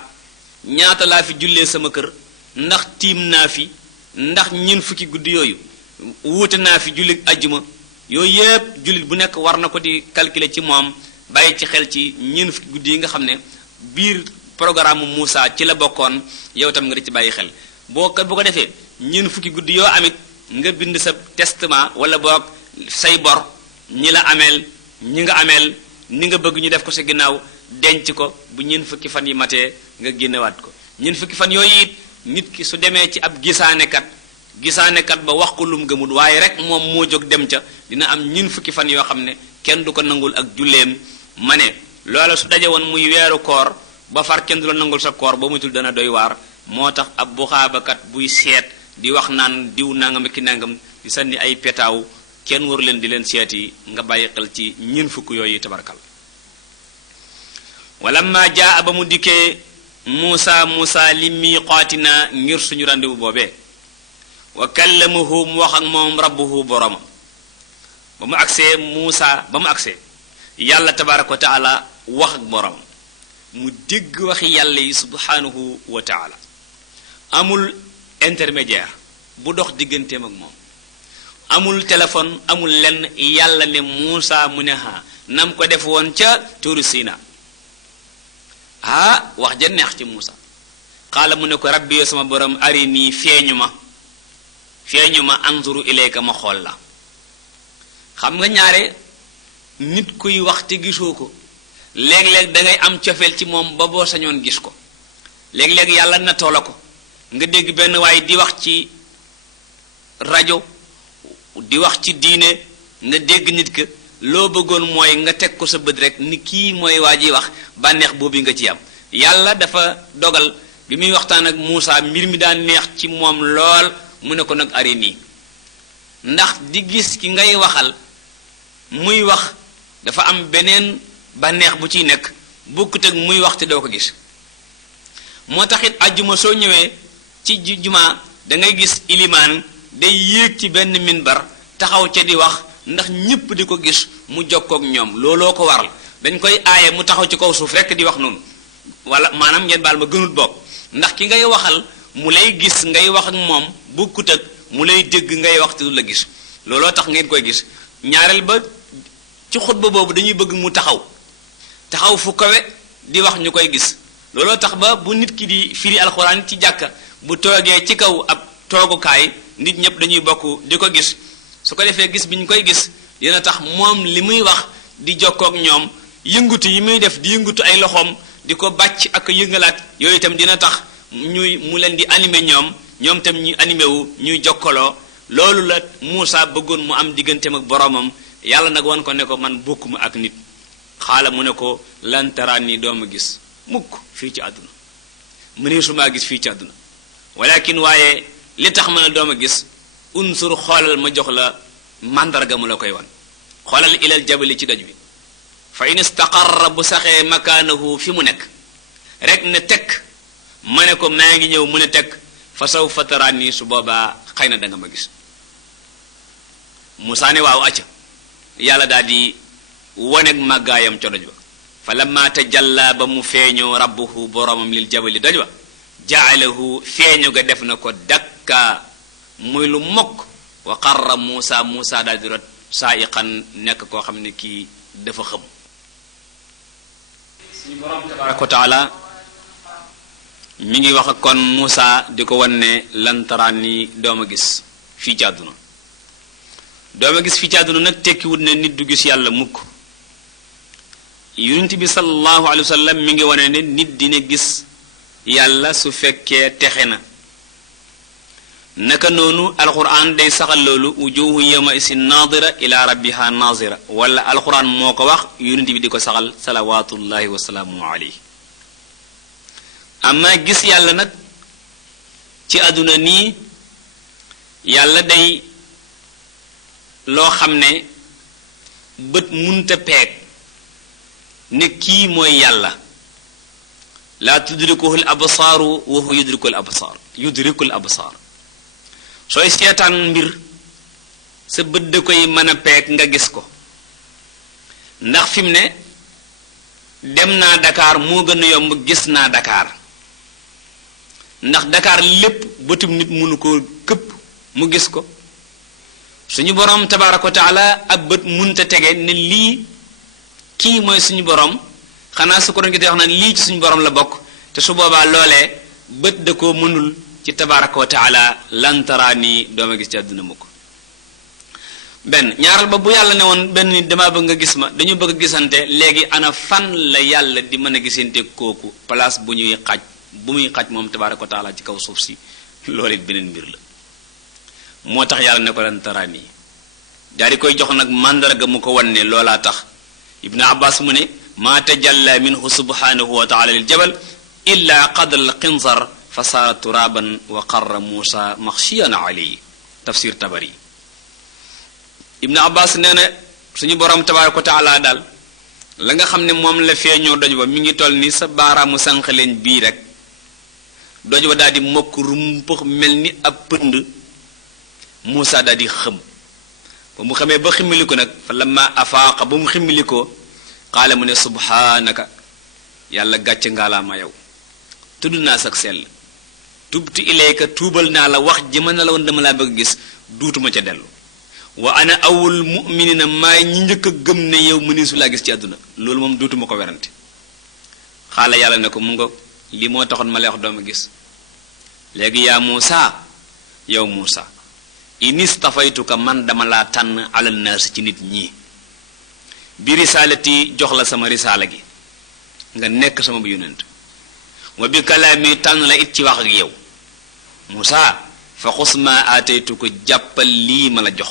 ñaata laa fi jullee sama kër ndax tiim naa fi ndax ñun fukki guddi yooyu wuute naa fi jullit ajjuma yooyu yépp jullit bu nekk war na ko di calculer ci moom bàyyi ci xel ci ñun fukki guddi yi nga xam ne biir programme Muusaa ci la bokkoon yow tam nga di ci bàyyi xel bu ko defee ñun fukki guddi yoo amit nga bind sa testament wala boog say bor ñi la ameel ñi nga ameel ni nga bëgg ñu def ko sa ginnaaw denc ko bu ñun fukki fan yi matee nga génnewaat ko ñun fukki fan yooyu it nit ki su demee ci ab gisaanekat ba wax ko lum gëmul waaye rek moom moo jóg dem ca dina am ñun fukki fan yoo xam ne kenn du ko nangul ak julleem ma ne loola su daje woon muy weeru koor ba far kenn du la nangul sa koor ba mutul dana doy waar moo tax ab buxaabakat buy seet di wax naan diw nangam ki nangam di sànni ay petaaw kenn waru leen di leen seeti nga bàyyi xel ci ñun fukk yooyu tabarkal walamma jaa ba mu dikkee Muusaa li miiqaatina ngir suñu rendez-vous boobee wa kallamahu mu wax ak moom rabbuhu boromam ba mu agsee yàlla tabaaraka wa taala wax ak boromam mu dégg waxi yàlla yi subhanahu wa taala amul intermédiaire bu dox digganteem ak moom amul téléphone amul lenn yàlla ne Muusaa mu ne nam ko def woon ca tuuru Siina wax ja neex ci Muusaa xaala mu ne ko rabbi yoo sama borom arinii feeñu ma anzuru ilayka ma xool la xam nga ñaare nit kuy wax te gisoo ko léeg-léeg dangay am cofeel ci moom ba boo sañoon gis ko léeg-léeg yàlla nattoo la ko nga dégg benn waaye di wax ci rajo di wax ci diine nga dégg nit ka loo bëggoon mooy nga teg ko sa bët rek ni kii mooy waa ji wax bànneex boobu nga ci am yàlla dafa dogal bi muy waxtaan ak Muusaa mbir mi daan neex ci moom lool mu ne ko nag ari nii ndax di gis ki ngay waxal muy wax dafa am beneen bànneex bu ciy nekk bokkut ak muy wax te doo ko gis moo taxit ajjuma soo ñëwee ci jumaa da ngay gis ilimaan day yéeg ci benn minbar taxaw ca di wax ndax ñépp di ko gis mu jokkook ñoom looloo ko waral dañ koy aaye mu taxaw ci kaw suuf rekk di wax noonu wala maanaam ngeen baal ma gënut bopp ndax ki ngay waxal mu lay gis ngay wax ak moom bokkut ak mu lay dégg ngay wax te du la gis looloo tax ngeen koy gis ñaareel ba ci xutba boobu dañuy bëgg mu taxaw fu kawe di wax ñu koy gis looloo tax ba bu nit ki di firi alxuraan ci jàkka bu toogee ci kaw ab toogukaay nit ñëpp dañuy bokk di ko gis su ko defee gis bi ñu koy gis dina tax moom li muy wax di jokkook ñoom yëngutu yi muy def di yëngutu ay loxoom di ko bàcc ak yëngalaat yooyu itam dina tax mu leen di animé ñoom itam ñu animé wu ñuy jokkaloo loolu la Muusaa bëggoon mu am digganteem ak boromam yàlla nag wan ko ne ko man bokkuma ak nit xaala mu ne ko lan taraani dooma gis mukk fii ci àdduna mu ne sumaa gis fii ci àdduna walakin waaye li tax ma ne dooma gis unsur xoolal ma jox la màndarga mu la koy wan xoolal ilal jabali ci doj bi fa in istaqarra bu saxee makaanahu fi mu nekk rek ne tekk ma ne ko maa ngi ñëw mu ne tekk fa sawfa taraani su boobaa xëy na da nga ma gis Muusaa ne waaw acca yàlla daal di waneeg màggaayam ca doj ba falamma tajalla ba mu feeñoo rabbuhu boromam lil jabali doj wa ja'alahu feeñu ga def na ko dakka muy lu mokk wa qarra Muusa daal di rot saa'iqan nekk koo xam ne kii dafa xam. suñu borom tabaraka wa taala mi ngi wax ak kon Muusa di ko wan ne lan taraani dooma gis fii ci àdduna dooma gis fii ci àdduna nag tekkiwut ne nit du gis yàlla mukk. yonent bi sallallahu alayhi wa sallam mi ngi wane ne nit dina gis yàlla su fekkee texe na naka noonu alquran day saxal loolu wujuhu yawma isin nadira ila rabbiha nazira wala alquran moo ko wax yonent bi di ko saxal salawatullahi wa salaamu alayhi amma gis yàlla nag ci àdduna nii yàlla day loo xam ne bët munta peeg ne kii mooy yàlla laa tudrikuhu al absaaru wa huwa yudriku al absaar sooy seetaan mbir sa bët da koy mën a peeg nga gis ko ndax fi mu ne dem naa Dakar moo gën a yomb gis naa Dakar ndax Dakar lépp bëtum nit mënu ko këpp mu gis ko suñu borom tabaaraka wa taala ab bët munta tege ne lii kii mooy suñu borom xanaa su ko doon wax naan lii ci suñu borom la bokk te su boobaa loolee bët da koo mënul ci tabaraka wa taala lan taraani dooma gis ci àdduna mukk benn ñaaral ba bu yàlla ne woon benn nit damaa bëgg nga gis ma dañu bëgg a gisante léegi ana fan la yàlla di mën a gisante kooku place bu muy xaj moom tabaraka wa taala ci kaw suuf si loolu it beneen mbir la moo tax yàlla ne ko lan taraani daal di koy jox nag màndarga mu ko wan ne loolaa tax ibnu abbas mu ne ma tajalla minhu subhanahu wa taala lil jabal illa qadra al qinsar fa saara turaban wa qarra Muusa maxshiyan alayhi tafsir tabari ibnu abbas nee na suñu borom tabaraka wa taala daal la nga xam ne moom la feeñoo doj ba mi ngi toll ni sa baaraamu sànq leen bii rek doj ba daal di mokk rumpux mel ni ab pënd Muusa daal di xëm ba mu xamee ba ximmili ko nag fa lamma afaaqa ba mu ximmili ko xaala mu ne subhaanaka yàlla gàcc ngaalaama yow tudd naa sak sell tubtu ilayka tuubal naa la wax ji mën na la woon dama laa bëgg gis duutuma ca dellu wa ana awul mu'minina maay ñi njëkk a gëm ne yow mënisu laa gis ci àdduna loolu moom duutuma ko werante xaala yàlla ne ko mu nga lii moo taxoon ma lay wax dooma gis léegi yaa Muusa yow Muusa inistafaytuka man dama laa tànn alal naas ci nit ñi bi risaalati jox la sama risaala gi nga nekk sama bu yonent wa bi kalaami tànn la it ci wax ak yow Muusa fa xus ma aataytu ko jàppal lii ma la jox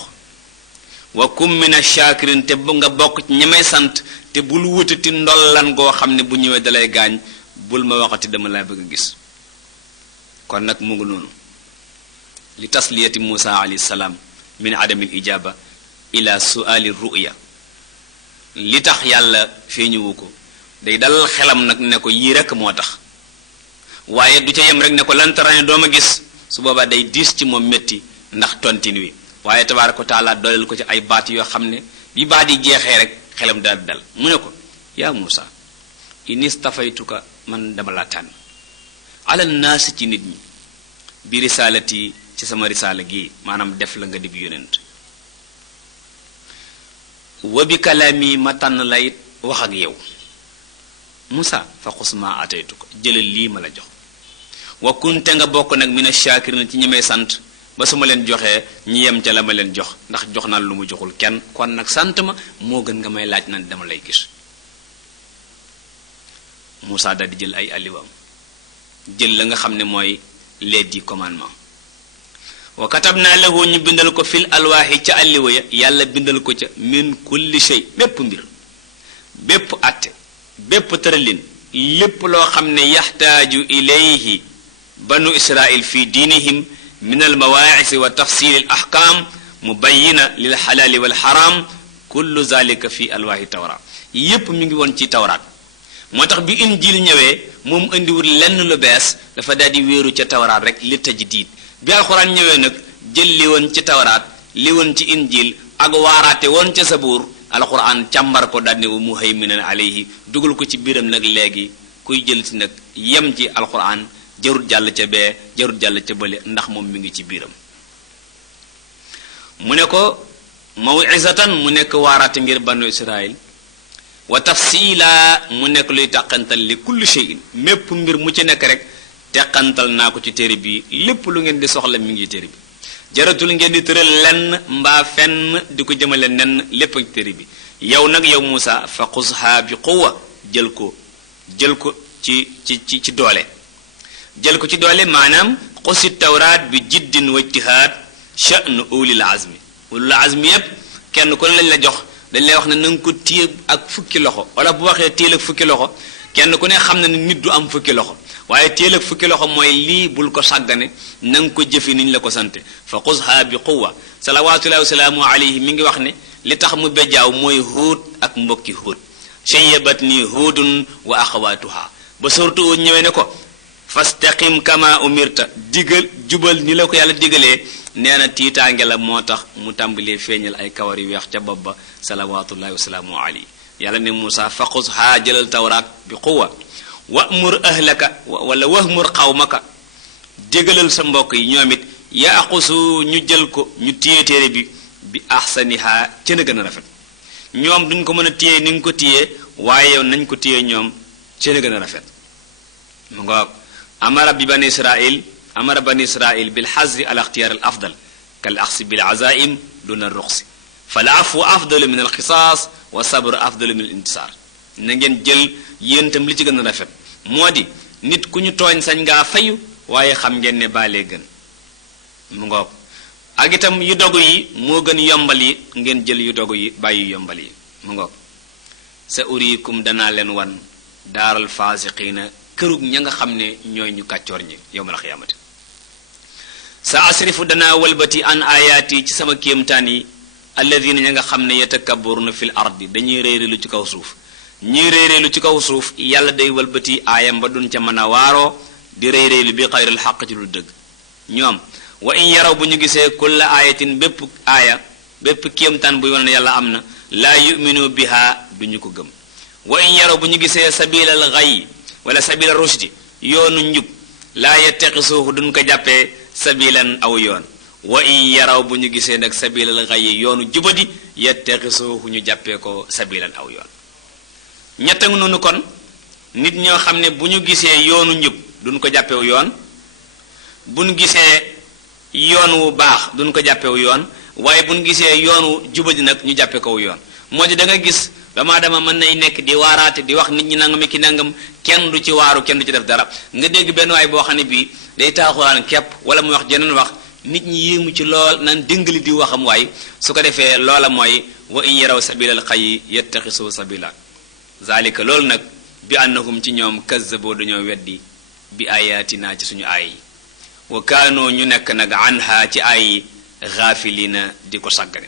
wa kum min ash-shakirin te bu nga bokk ci ñi may sant te bul wutati ndollan goo xam ne bu ñëwee dalay gaañ bul ma waxati dama laa bëgg a gis kon nag mu ngi noonu li tasliyati Muusa alayhi salaam min adami al-ijaba ila su'ali ru'ya li tax yàlla feeñuwu ko day dalal xelam nag ne ko yii rek moo tax waaye du ca yem rek ne ko lan tarani dooma gis su boobaa day diis ci moom métti ndax tontin wi waaye tabaaraka wa taala dooleel ko ci ay baat yoo xam ne bi baat yi jeexee rek xelam daal dal mu ne ko yaa Muusa inistafaytuka man dama laa tànn alal naas ci nit ñi bi risaalati ci sama risaala gi maanaam def la nga dib yonent wa bi kalaami ma tànn la it wax ak yow Muusa fa xus ma ataytuka jëlal lii ma la jox wa kunte nga bokk nag mina shakirin ci ñi may sant ba su ma leen joxee ñi yem ca la ma leen jox ndax jox naa lu mu joxul kenn kon nag sant ma moo gën nga may laaj nan dama lay gis Muusa daal di jël ay alliwaam jël la nga xam ne mooy les 10 commandements wa katabna lahu ñu bindal ko fil alwaaxi ca alliwa ya yàlla bindal ko ca min kulli shay bépp mbir bépp atte bépp tëralin lépp loo xam ne yaxtaaju ilayhi banu israil fi diinihim min almawaacisi wa tafsil al ahkam mubayina lil xalaali wal xaram kullu zalika fi alwaaxi tawra yépp mi ngi woon ci tawraat moo tax bi injil ñëwee moom indiwul lenn lu bees dafa daal di wéeru ca tawraat rek li tajdiid bi alxuraan ñëwee nag jël li woon ci tawraat li woon ci injil ak waaraate woon ca sabuur alquran càmbar ko daal ne wa muhayminan alayhi dugal ko ci biiram nag léegi kuy jël si nag yem ci alquran jarut jàll ca bee jarut jàll ca bële ndax moom mi ngi ci biiram mu ne ko maw'izatan mu nekk waaraate ngir banu israil wa tafsila mu nekk luy tàqantal li kulli shay'in mépp mbir mu ci nekk rek teqantal naa ko ci téere bi lépp lu ngeen di soxla mi ngi téere bi jaratul ngeen di tëral lenn mbaa fenn di ko jëmale nenn lépp ak téere bi yow nag yow Muusa fa xusha bi quwwa jël ko ci doole jël ko ci doole maanaam xusi tawraat bi jiddin wa ijtihaad sha'n ulil azmi yépp kenn ku ne lañ la jox dañ lay wax ne na nga ko téye ak fukki loxo wala bu waxee téel ak fukki loxo kenn ku ne xam na ne nit du am fukki loxo waaye téel ak fukki loxo mooy lii bul ko sàggane na nga ko jëfe niñ la ko sante fa xusha bi quwwa salawatullahi wa salaamu alayhi mi ngi wax ne li tax mu bejjaaw mooy Huud ak mbokki Huud shayyabat ni Huudun wa axawaatuha ba surtout ñëwee ne ko fastaqim kama umirta jubal ni la ko yàlla digalee nee na tiitaange la moo tax mu tàmbalee feeñal ay kawar yu weex ca bopp ba salawatullahi wa salaamu alayhi yàlla ne Muusa faqus haa jëlal tawraat bi quwwa wa'mur ahlaka wala wahmur qawmaka dégalal sa mbokk yi ñoom it yaaqusu ñu jël ko ñu téye téere bi ahsaniha ca na gën a rafet ñoom duñ ko mën a téye ni nga ko téye waaye yow nañ ko téye ñoom ca na gën a rafet mu nga amara bani israil bil hazri ala ikhtiyar al afdal kal axsi bil azaim duna ruxsi fal afwu afdalu min al xisaas wa sabru afdalu min al intisaar na ngeen jël yéen itam li ci gën a rafet moo di nit ku ñu tooñ sañ ngaa fayu waaye xam ngeen ne baalee gën mu ngoog ak itam yu dogu yi moo gën yombal yi ngeen jël yu dogu yi bàyyi yombal yi mu ngoog sa uriikum danaa leen wan daaral faasiqiina kërug ña nga xam ne ñooy ñu kàccoor ñi yawmal xiyaamati sa asrifu danaa walbati an ayaati ci sama kéemtaan yi alladina ña nga xam ne yatakabbaruna fil ardi dañuy réeréelu ci kaw suuf ñuy réeréelu ci kaw suuf yàlla day walbati aayam ba duñ ca mën a waaroo di réeréelu bi xayril xaq ci lu dëgg ñoom wa in yaraw bu ñu gisee kulla ayatin bépp aaya bépp kéemtaan buy wane ne yàlla am na laa yuminu biha duñu ko gëm wa in yaraw bu ñu gisee sabilal xay wala sabila rushdi yoonu njub laa yattaqisuhu duñ ko jàppee sabilan aw yoon wa in yaraw bu ñu gisee nag sabilal xay yoonu jubadi yattaqisuhu ñu jàppee ko sabilan aw yoon ñett nga noonu kon nit ñoo xam ne bu ñu gisee yoonu njub duñ ko jàppewu yoon bu ñu gisee yoon wu baax duñ ko jàppewu yoon waaye bu ñu gisee yoonu jubadi nag ñu jàppee ko yoon moo di da nga gis dama mën nay nekk di waaraate di wax nit ñi nangam ki nangam kenn du ci waaru kenn du ci def dara nga dégg benn waay boo xam ne bii day taaxuraan képp wala mu wax jeneen wax nit ñi yéemu ci lool naan déngali di waxam waay su ko defee loola mooy wa in yaraw sabilal xayyi yattaxisu sabila zalika loolu nag bi annahum ci ñoom kazzaboo dañoo weddi bi ayatina ci suñu aay yi wa kaanoo ñu nekk nag anha ci aay yi gaafilina di ko sàggane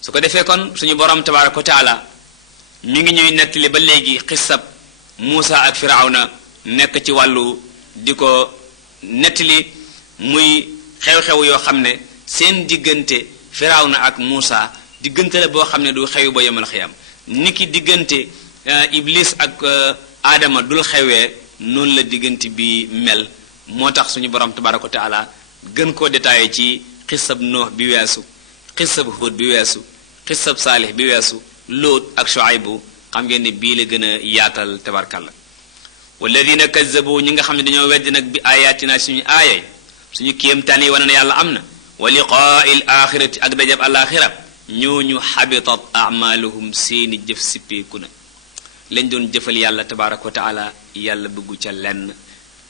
su ko defee kon suñu borom tabaraka wa taala mi ngi ñuy nettali ba léegi xissab Muusa ak Firawna nekk ci wàllu di ko nettali muy xew-xew yoo xam ne seen diggante Firawna ak Muusa diggante la boo xam ne du xew ba yemal xiyam niki diggante Iblis ak Adama dul xewee noonu la diggante bi mel moo tax suñu borom tabaraka wa taala gën koo détaillé ci xissab Nuux bi weesu xissab Huud bi weesu xissab Saalix bi weesu Lóot ak Shuaybu xam ngeen ne bii la gën a yaatal tabarkalla walladina kazzabu ñi nga xam ne dañoo weddi nag bi ayatina suñu aayay suñu kéemtaan yi wane na yàlla am na wa liqaa'il axirati ak dajab alaxira ñooñu xabitat amaluhum seeni jëf sippeeku na lañ doon jëfal yàlla tabaraka wa taala yàlla bëggu ca lenn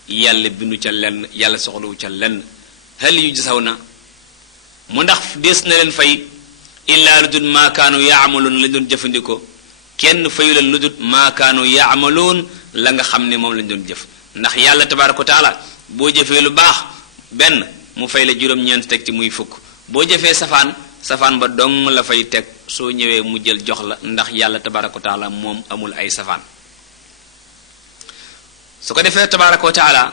yàlla bindu ca lenn yàlla soxlawu ca lenn hal yujzawna mu ndax des na leen fay illaa lu dul maakaanu yaamaloon lañ doon jëfandikoo kenn fayu leen lu dul maakaanu yaamaloon la nga xam ne moom lañ doon jëf ndax yàlla tabaraka wa taala boo jëfee lu baax benn mu fay la juróom-ñeent teg ci muy fukk boo jëfee safaan ba dong la fay teg soo ñëwee mu jël jox la ndax yàlla tabaraka wa taala moom amul ay safaan su ko defee tabaraka wa taala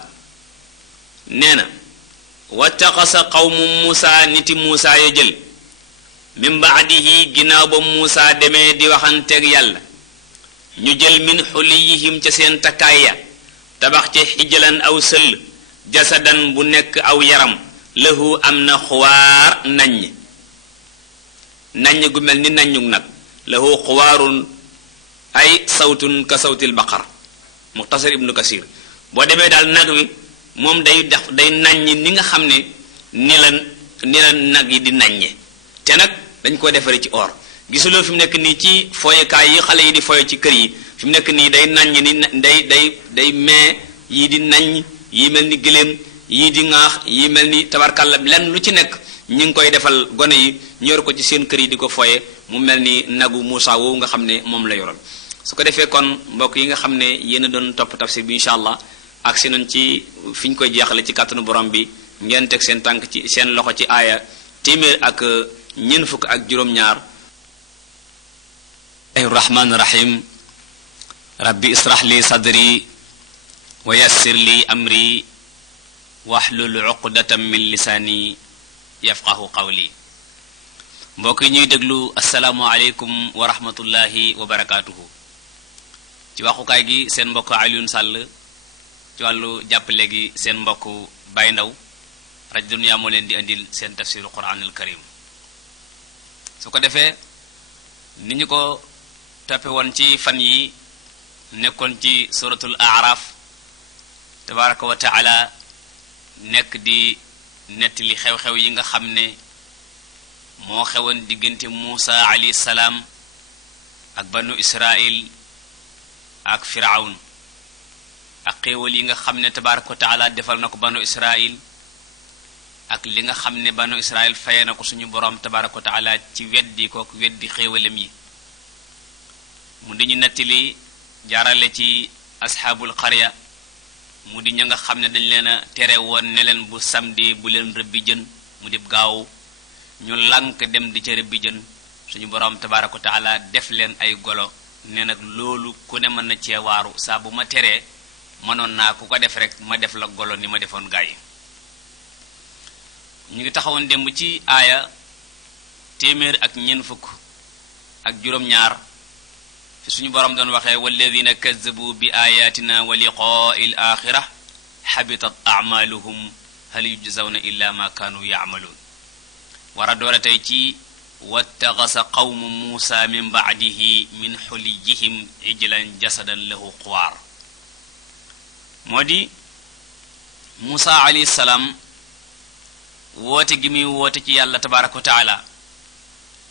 nee na wattaxasa qawmu Muusa niti Muusa ya jël min baadihi ginnaaw ba Muusa demee di waxanteeg yàlla ñu jël min xuliyihim ca seen takkaay ya tabax ci xijlan aw sëll jasadan bu nekk aw yaram lahu am na xuwaar naññ gu mel ni naññug nag lahu xuwaarun ay sawtun ka sawtil baqar muxtasar ibnu kasir boo demee daal nag wi moom day naññ ni nga xam ne ni la nag yi di naññe te nag dañ ko defaree ci or gisuloo fi mu nekk nii ci foyekaay yi xale yi di foye ci kër yi fi mu nekk nii day naññ ni day mee yii di naññ yii mel ni gëléem yii di ŋaax yii mel ni tabarkalla lenn lu ci nekk ñi ngi koy defal gone yi ñu yor ko ci seen kër yi di ko foye mu mel ni nagu Muusa woowu nga xam ne moom la yoroon su ko defee kon mbokk yi nga xam ne yéen a doon topp tafsir bi incha allah ak si nañ ci fi ñu koy jeexale ci kàttanu borom bi ngeen teg seen tànk ci seen loxo ci aaya téeméer ak ñeent fukk ak juróom-ñaar rahmaan rahim rabbi israh li sadri wa yassir li amri wahlul uqdatam min lisaani yafqahu qawli mbokk yi ñuy déglu asalaamu aleykum wa rahmatullahi wa barakaatuhu ci waxukaay gi seen mbokk Alioune Sall ci wàllu jàppale gi seen mbokk Baye Ndaw rajo Dunya moo leen di andil seen tafsiru Quraanul Karim su ko defee ni ñu ko toppe woon ci fan yi nekkoon ci suratul Aaraaf tabaraka wa taala nekk di nettali xew-xew yi nga xam ne moo xewoon diggante Muusa alayhi salaam ak banu Israil ak Firawn ak xéewal yi nga xam ne tabaraka wa taala defal na ko banu Israil ak li nga xam ne banu Israil faye na ko suñu borom tabaraka wa taala ci weddi kook weddi xéewalam yi mu di ñu nettali jaarale ci asxaabul qarya mu di ña nga xam ne dañ leen a tere woon ne leen bu samedi bu leen rëbbi jën mu dib gaaw ñu lànk dem di ca rëbbi jën suñu borom tabaraka wa taala def leen ay golo ne nag loolu ku ne mën na cee waaru saa bu ma teree mënoon naa ku ko def rek ma def la golo ni ma defoon gaa yi ñu ngi taxawoon démb ci aaya téeméer ak ñeent fukk ak juróom-ñaar fi suñu borom doon waxee walladina kazzabu bi ayatina wa liqaa'il axira xabitat a'maluhum hal yujzawna illa ma kaanu ya'maluun war a doore tey ci wattaxasa qawmu muusa min ba'dihi min xuliyihim ijlan jasadan lahu xuwaar moo di Muusa alayhi salaam woote gi muy woote ci yàlla tabaraka wa taala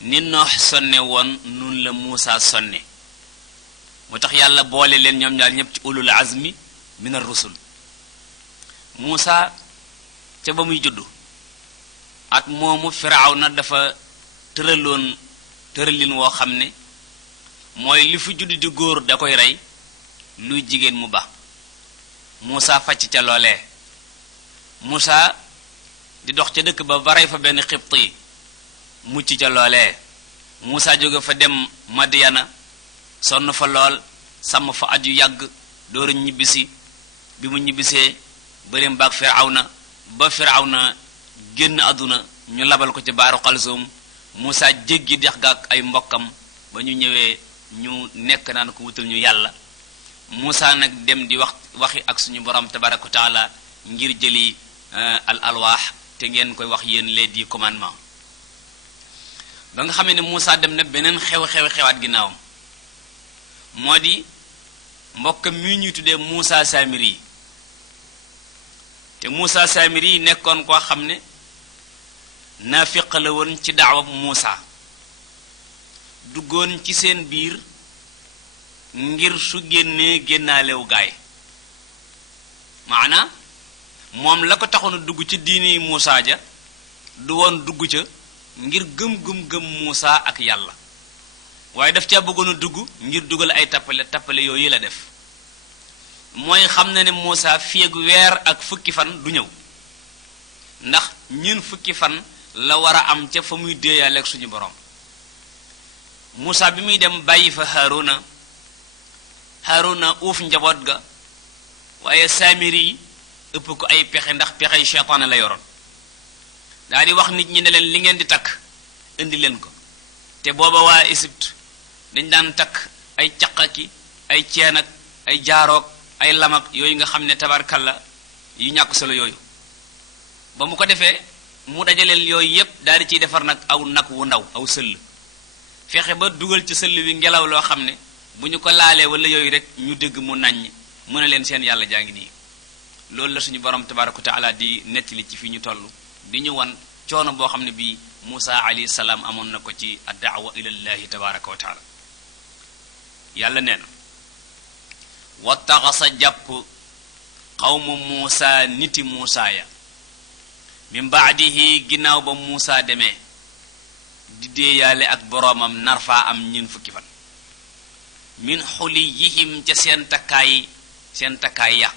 ni Noox sonne woon nun la Muusa sonne moo tax yàlla boole leen ñoom ñaar ñëpp ci ulul azmi min ar-rusul Muusa ca ba muy juddu at moomu Firawna dafa tëralin woo xam ne mooy li fu judd di góor da koy rey luy jigéen mu ba Muusa facc ca loolee Muusa di dox ca dëkk ba rey fa benn xibti mucc ca loolee Muusa jóge fa dem Madyana sonn fa lool sàmm fa aju yàgg dooru ñibbisi bi mu ñibbisee bërim baag Firawna génn àdduna ñu labal ko ci baaru Xalsum Muusa jéggi dex ga ak ay mbokkam ba ñu ñëwee ñu nekk naan ko wutal ñu yàlla Muusa nag dem di waxi ak suñu borom tabaraka wa taala ngir jëli al alwaax te ngeen koy wax yéen les 10 commandements ba nga xamee ne Muusa dem na beneen xewaat ginnaawam moo di mbokkam mi ñuy tuddee Muusa Samiri te Muusa Samiri nekkoon koo xam ne naafiq la woon ci daawa Muusa duggoon ci seen biir ngir su génnee génnaalewu gaay maana moom la ko taxoon a dugg ci diini Muusa ja du woon dugg ca ngir gëm Muusa ak yàlla waaye daf caa bëggoon a dugg ngir dugal ay tappale yooyu la def mooy xam na ne Muusa fii ak weer ak fukki fan du ñëw ndax ñun fukki fan la war a am ca fa muy déeyaaleeg suñu borom Muusa bi muy dem bàyyi fa Haaruna uuf njaboot ga waaye Samiri ëpp ko ay pexe ndax pexey seytaane la yoroon daal di wax nit ñi ne leen li ngeen di takk indi leen ko te booba waa Égypte dañ daan takk ay caqaki ay ceen ak ay jaaroog ay lamak yooyu nga xam ne tabarkalla yu ñàkk solo yooyu ba mu ko defee mu dajaleel yooyu yépp daal di ciy defar nag aw nag wu ndaw aw sëll fexe ba dugal ci sëll wi ngelaw loo xam ne bu ñu ko laalee wala yooyu rek ñu dégg mu naññ mu ne leen seen yàlla jaa ngi nii loolu la suñu borom tabaraka wa taala di nettali ci fi ñu toll di ñu wan coono boo xam ne bii Musa alayhi salaam amoon na ko ci ad-da'wa ila llahi tabaraka wa taala yàlla nee na wattaxasa jàpp xawmu Musa niti Musa ya min baadihi ginnaaw ba Musa demee di déeyaale ak boroomam nar faa am ñeen fukki fan min xuliyihim ca seen takkaay ya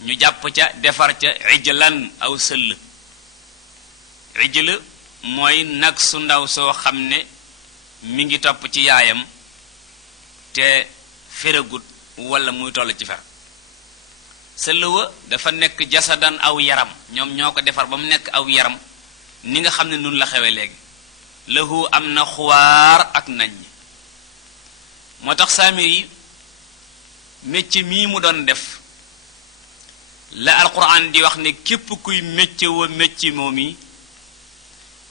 ñu jàpp ca defar ca ijlan aw sëll ijl mooy nag su ndaw soo xam ne mi ngi topp ci yaayam te feragut wala muy toll ci fer sëll wa dafa nekk jasadan aw yaram ñoom ñoo ko defar ba mu nekk aw yaram ni nga xam ne nun la xewe léegi lahu am na xuwaar ak nañ moo tax saamir yi métier mii mu doon def la alquran di wax ne képp kuy métier wa métier moom yi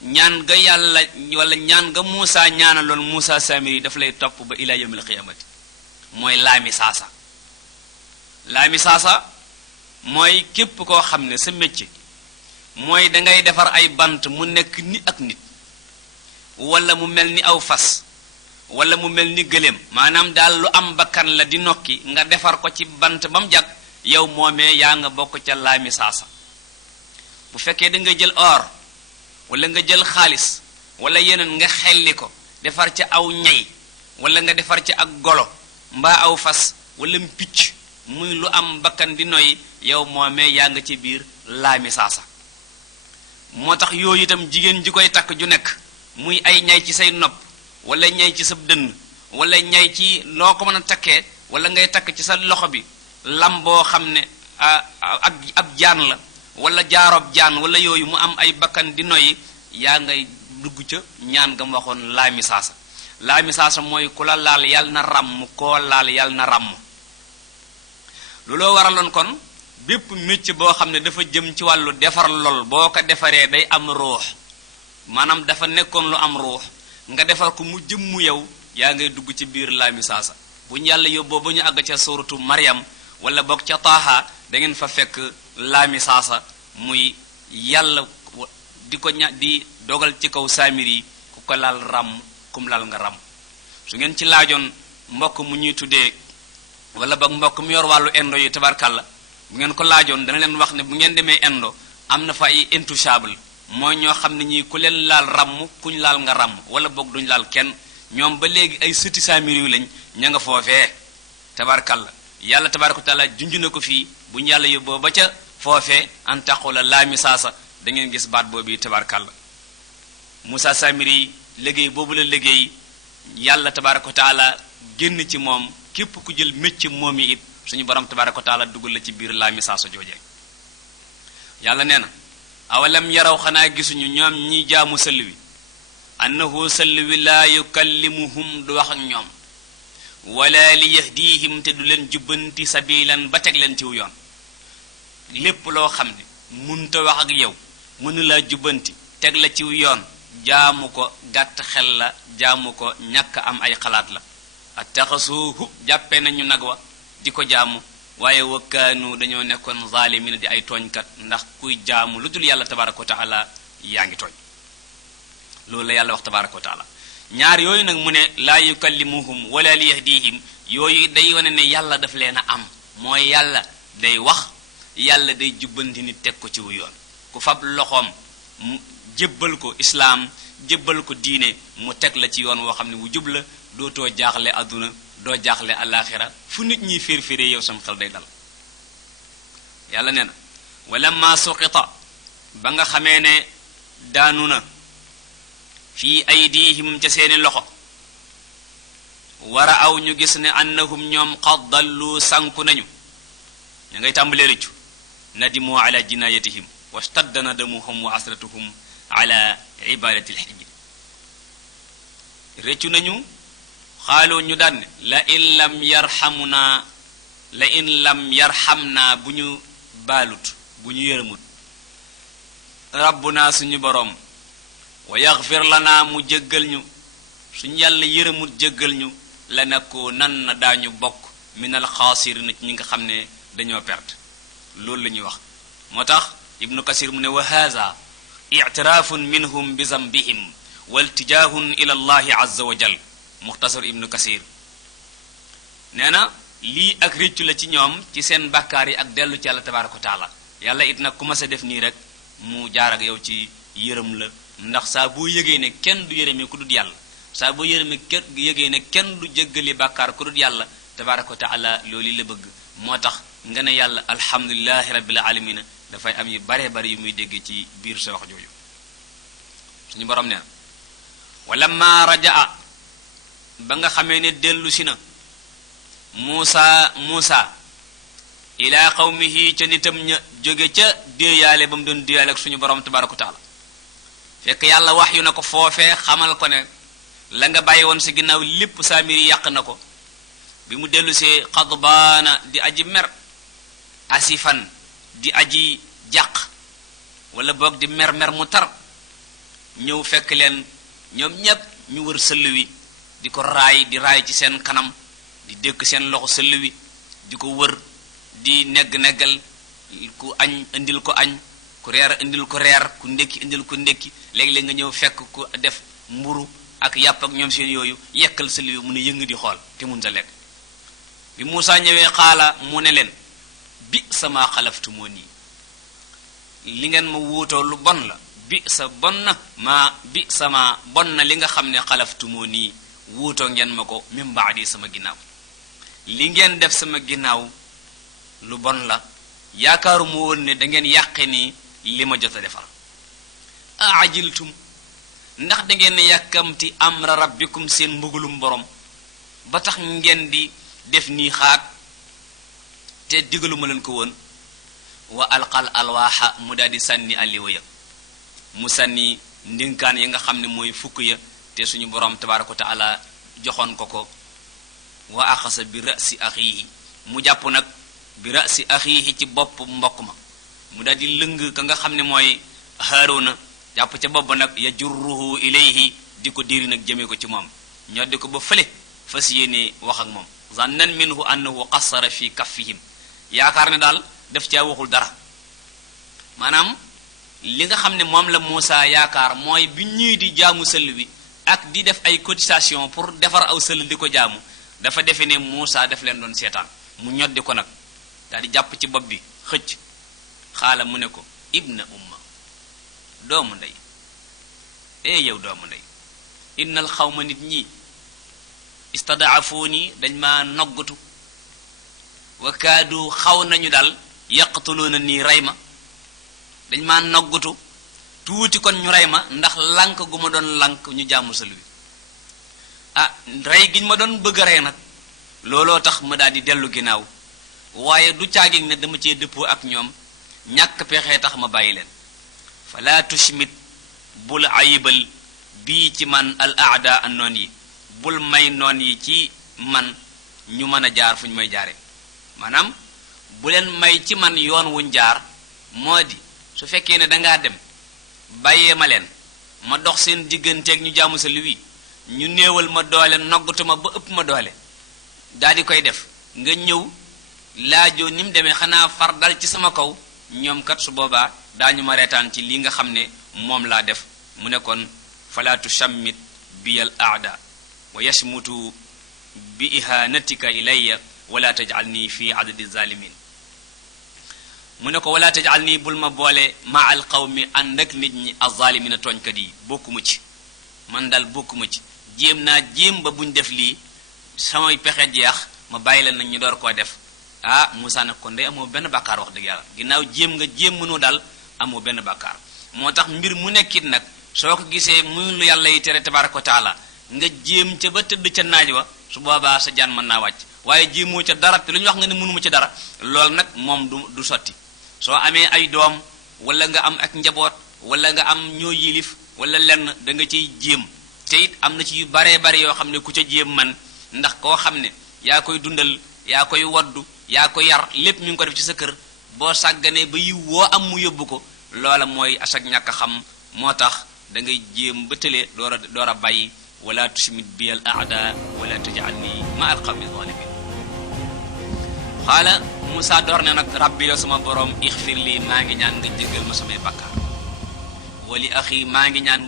ñaan nga yàlla wala ñaan nga Muusa ñaanaloon Muusa saamir yi daf lay topp ba ila yawmil qiyamati mooy laami saasa mooy képp koo xam ne sa métier mooy dangay defar ay bant mu nekk ni ak nit wala mu mel ni aw fas wala mu mel ni gëléem maanaam daal lu am bakkan la di nokki nga defar ko ci bant ba mu jag yow moomee yaa nga bokk ca laami saasa bu fekkee da nga jël or wala nga jël xaalis wala yeneen nga xelli ko defar ca aw ñay wala nga defar ca ak golo mbaa aw fas wala picc muy lu am bakkan di noy yow moomee yaa nga ci biir laami saasa moo tax yooyu itam jigéen ji koy takk ju nekk muy ay ñay ci say nopp wala ñay ci sa dënn wala ñay ci loo ko mën a takkee wala ngay takk ci sa loxo bi lam boo xam ne ab jaan la wala jaaroob jaan wala yooyu mu am ay bakkan di noyyi yaa ngay dugg ca ñaan nga ma waxoon laami saasa mooy ku la laal yàlla na ràmm koo laal yàlla na ràmm looloo waraloon kon bépp métier boo xam ne dafa jëm ci wàllu defar lool boo ko defaree day am ruux maanaam dafa nekkoon lu am ruux nga defar ko mu jëm mu yow yaa ngay dugg ci biir laami saasa bu ñu yàlla yóbboo ba ñu àgg ca suratu Maryam wala boog ca Taaha da ngeen fa fekk laami saasa muy yàlla di ko di dogal ci kaw saamir yi ku ko laal ràmm kum laal nga ràmm su ngeen ci laajoon mbokk mu ñuy tuddee wala boog mbokk mu yor wàllu indo yi tabarkàlla bu ngeen ko laajoon dana leen wax ne bu ngeen demee indo am na fa ay intouchable mooy ñoo xam ne ñii ku leen laal ràmm kuñ laal nga ràmm wala boog duñ laal kenn ñoom ba léegi ay sëti saamir yu lañ ña nga foofee tabarkàlla yàlla tabaraka taala junj na ko fii bu ñu yàlla yóbboo ba ca foofee an taqula laami saasa da ngeen gis baat boobu tabarkàlla Musa Samiri yi liggéey boobu la liggéey yàlla tabaraka taala génn ci moom képp ku jël métier moom yi it suñu borom tabaraka taala dugal la ci biir laami saasa joojee yàlla nee na awalam yaraw xanaa gisuñu ñoom ñi jaamu sëll wi annahu sëll wi laa yukallimuhum du wax ak ñoom wala li yahdihim te du leen jubbanti sabilan ba teg leen ciw yoon lépp loo xam ne munta wax ak yow mënu laa jubbanti teg la ciw yoon jaamu ko gàtt xel la jaamu ko ñàkk am ay xalaat la attaxasuhu jàppe nañu nag wa di ko jaamu waaye wakkaanu dañoo nekkoon zaalimina di ay tooñkat ndax kuy jaamu lu dul yàlla tabaraka wa taala yaa ngi tooñ loolu la yàlla wax tabaraka wa taala ñaar yooyu nag mu ne laa yukallimuhum wala li yahdihim yooyu day wane ne yàlla daf leen a am mooy yàlla day wax yàlla day jubbanti nit teg ko ci wu yoon ku fab loxoom jébbal ko islaam jébbal ko diine mu teg la ci yoon woo xam ne wu jub la dootoo jaaxle adduna doo jaaxle alaxira fu nit ñi fér-féree yow sam xel day dal yàlla nee na wala ma suqita ba nga xamee ne daanu na fii aydihim ca seeni loxo wara aw ñu gis ne annahum ñoom qad dallu sànku nañu ña ngay tàmbalee rëccu nadimu ala jinayatihim wastadda nadamuhum wa asratuhum ala ibadati lxijj réccu nañu xaaloo ñu daan la in lam yarhamna bu ñu baalut bu ñu yërëmut rabbuna suñu boroom wa yaghfir lana mu jéggal ñu suñu yàlla yërëmut jéggal ñu lanakunanna daañu bokk minal xaasiriin ñi nga xam ne dañoo perte loolu la ñuy wax moo tax ibnu kasir mu ne wa haza i'tiraafun minhum bi zambihim wa iltijaahun ila allahi azza wa jal muxtasar ibnu kasir nee na lii ak réccu la ci ñoom ci seen bàkkaar yi ak dellu ci yàlla tabaaraka wa taala yàlla it nag commencé def nii rek mu jaar ak yow ci yërëm la ndax saa boo yëgee ne kenn du yërëmee ku dul yàlla saa boo yëgee ne kenn du jéggali bàkkaar ku dul yàlla tabaaraka wa taala loolu la bëgg moo tax nga ne yàlla alhamdulilahi rabbil alamina dafay am yu bare bare yu muy dégg ci biir sa wax jooju suñu borom nee na wala ma rajaa ba nga xamee ne dellu si na Muusa ila qawmihi ca nitam ña jóge ca déeyaale ba mu doon déeyaale ak suñu borom tabaaraka wa taala fekk yàlla wax yu na ko foofee xamal ko ne la nga bàyyi woon si ginnaaw lépp saamiri yàq na ko bi mu dellu see xadbaana di aji mer asifan di aji jàq wala boog di mer mu tar ñëw fekk leen ñoom ñépp ñu wër sëll wi di ko raay di raay ci seen kanam di dékk seen loxo sëll wi di ko wër di neggal ku añ indil ko añ ku reer indil ko reer ku ndékki indil ko ndékki léeg-léeg nga ñëw fekk ku def mburu ak yàpp ak ñoom seen yooyu yekkal sëll wi mu ne yëng di xool te mun sa lekk bi Muusa ñëwee xaala mu ne leen bi sama xalaftu moo nii li ngeen ma wuutoo lu bon la bi sama bon na li nga xam ne xalaftu moo nii wuutoo ngeen ma ko min baadi sama ginnaaw li ngeen def sama ginnaaw lu bon la yaakaaru mu woon ne da ngeen yàqe ni li ma jot a defar aajiltum ndax da ngeen yàkkamti amra rabbikum seen mbugulum borom ba tax ngeen di def nii xaat te digaluma leen ko woon wa alqal alwaaxa mu daal di sànni alliwa ya mu sànni ndénkaan yi nga xam ne mooy fukk ya te suñu borom tabaaraka wa taala joxoon ko wa axasa bi ra'si axiihi mu jàpp nag bi ra'si axiihi ci bopp mbokk ma mu daal di lëng ka nga xam ne mooy Haaruna jàpp ca bopp nag yajurruhu ilayhi di ko diri nag jëmee ko ci moom ñoo di ko ba fële fas yéene wax ak moom zannan minhu annahu qassara fi kaffihim yaakaar ne daal def caa waxul dara maanaam li nga xam ne moom la Muusa yaakaar mooy bi ñuy di jaamu sëll bi ak di def ay cotisation pour defar aw sëll di ko jaamu dafa defe ne Muusa def leen doon seetaan mu ñoddi ko nag daal di jàpp ci bopp bi xëcc xaala mu ne ko ibna umma doomu ndey yow doomu ndey innal xawma nit ñi istadaafuuni dañ ma noggatu wa kaadu xaw nañu daal yaqtuluuna nii rey ma dañ ma noggatu tuuti kon ñu rey ma ndax lank gu ma doon lank ñu jaamu sël wi rey giñ ma doon bëgg a rey nag looloo tax ma daal di dellu ginnaaw waaye du caagin ne dama cee dëppoo ak ñoom ñàkk pexe tax ma bàyyi leen fala tushmit bul ayibal bii ci man al aada an noon yi bul may noon yi ci man ñu mën a jaar fu ñu may jaare maanaam bu leen may ci man yoon wuñ jaar moo di su fekkee ne dangaa dem bàyyee ma leen ma dox seen digganteeg ñu jaamu sa wi ñu néewal ma doole noggatu ma ba ëpp ma doole daal di koy def nga ñëw laajoo ni mu demee xanaa far dal ci sama kaw ñoom kat su boobaa daañu ma reetaan ci li nga xam ne moom laa def mu ne kon fala tushammit biyal aada wa yashmutu bi ihanatika ilayya wala tajalni fi adadi zalimin mu ne ko wala tajalni bul ma boole ma al qawmi ànd ak nit ñi azalimina tooñkat yi bokkuma ci man daal bokkuma ci jéem naa jéem ba buñ def lii samay pexe jeex ma bàyyi leen nag ñu door koo def Muusa nag kon day amoo benn bàkkaar wax dëgg yàlla ginnaaw jéem nga jéem mënoo daal amoo benn bàkkaar moo tax mbir mu nekkit nag soo ko gisee muy lu yàlla yi tere tabaraka wa taala nga jéem ca ba tëdd ca naaj wa su boobaa sa jaan mën naa wàcc waaye jéemoo ca dara te lu ñu wax nga ne mënuma ca dara loolu nag moom du sotti soo amee ay doom wala nga am ak njaboot wala nga am ñoo yilif wala lenn da nga ciy jéem te it am na ci yu baree bari yoo xam ne ku ca jéem man ndax koo xam ne yaa koy dundal yaa koy woddu yaa ko yar lépp mi ngi ko def ci sa kër boo sàgganee ba yiw woo am mu yóbbu ko loola mooy asak ñàkk xam moo tax da ngay jéem ba tële door a bàyyi wala tushmit bi al aada wala tajalni ma al qawmi zalimin xaala Musaa door ne nag rabbi yow sama borom ixfir lii maa ngi ñaan nga jéggal ma samay bakkaar wali axi maa ngi ñaan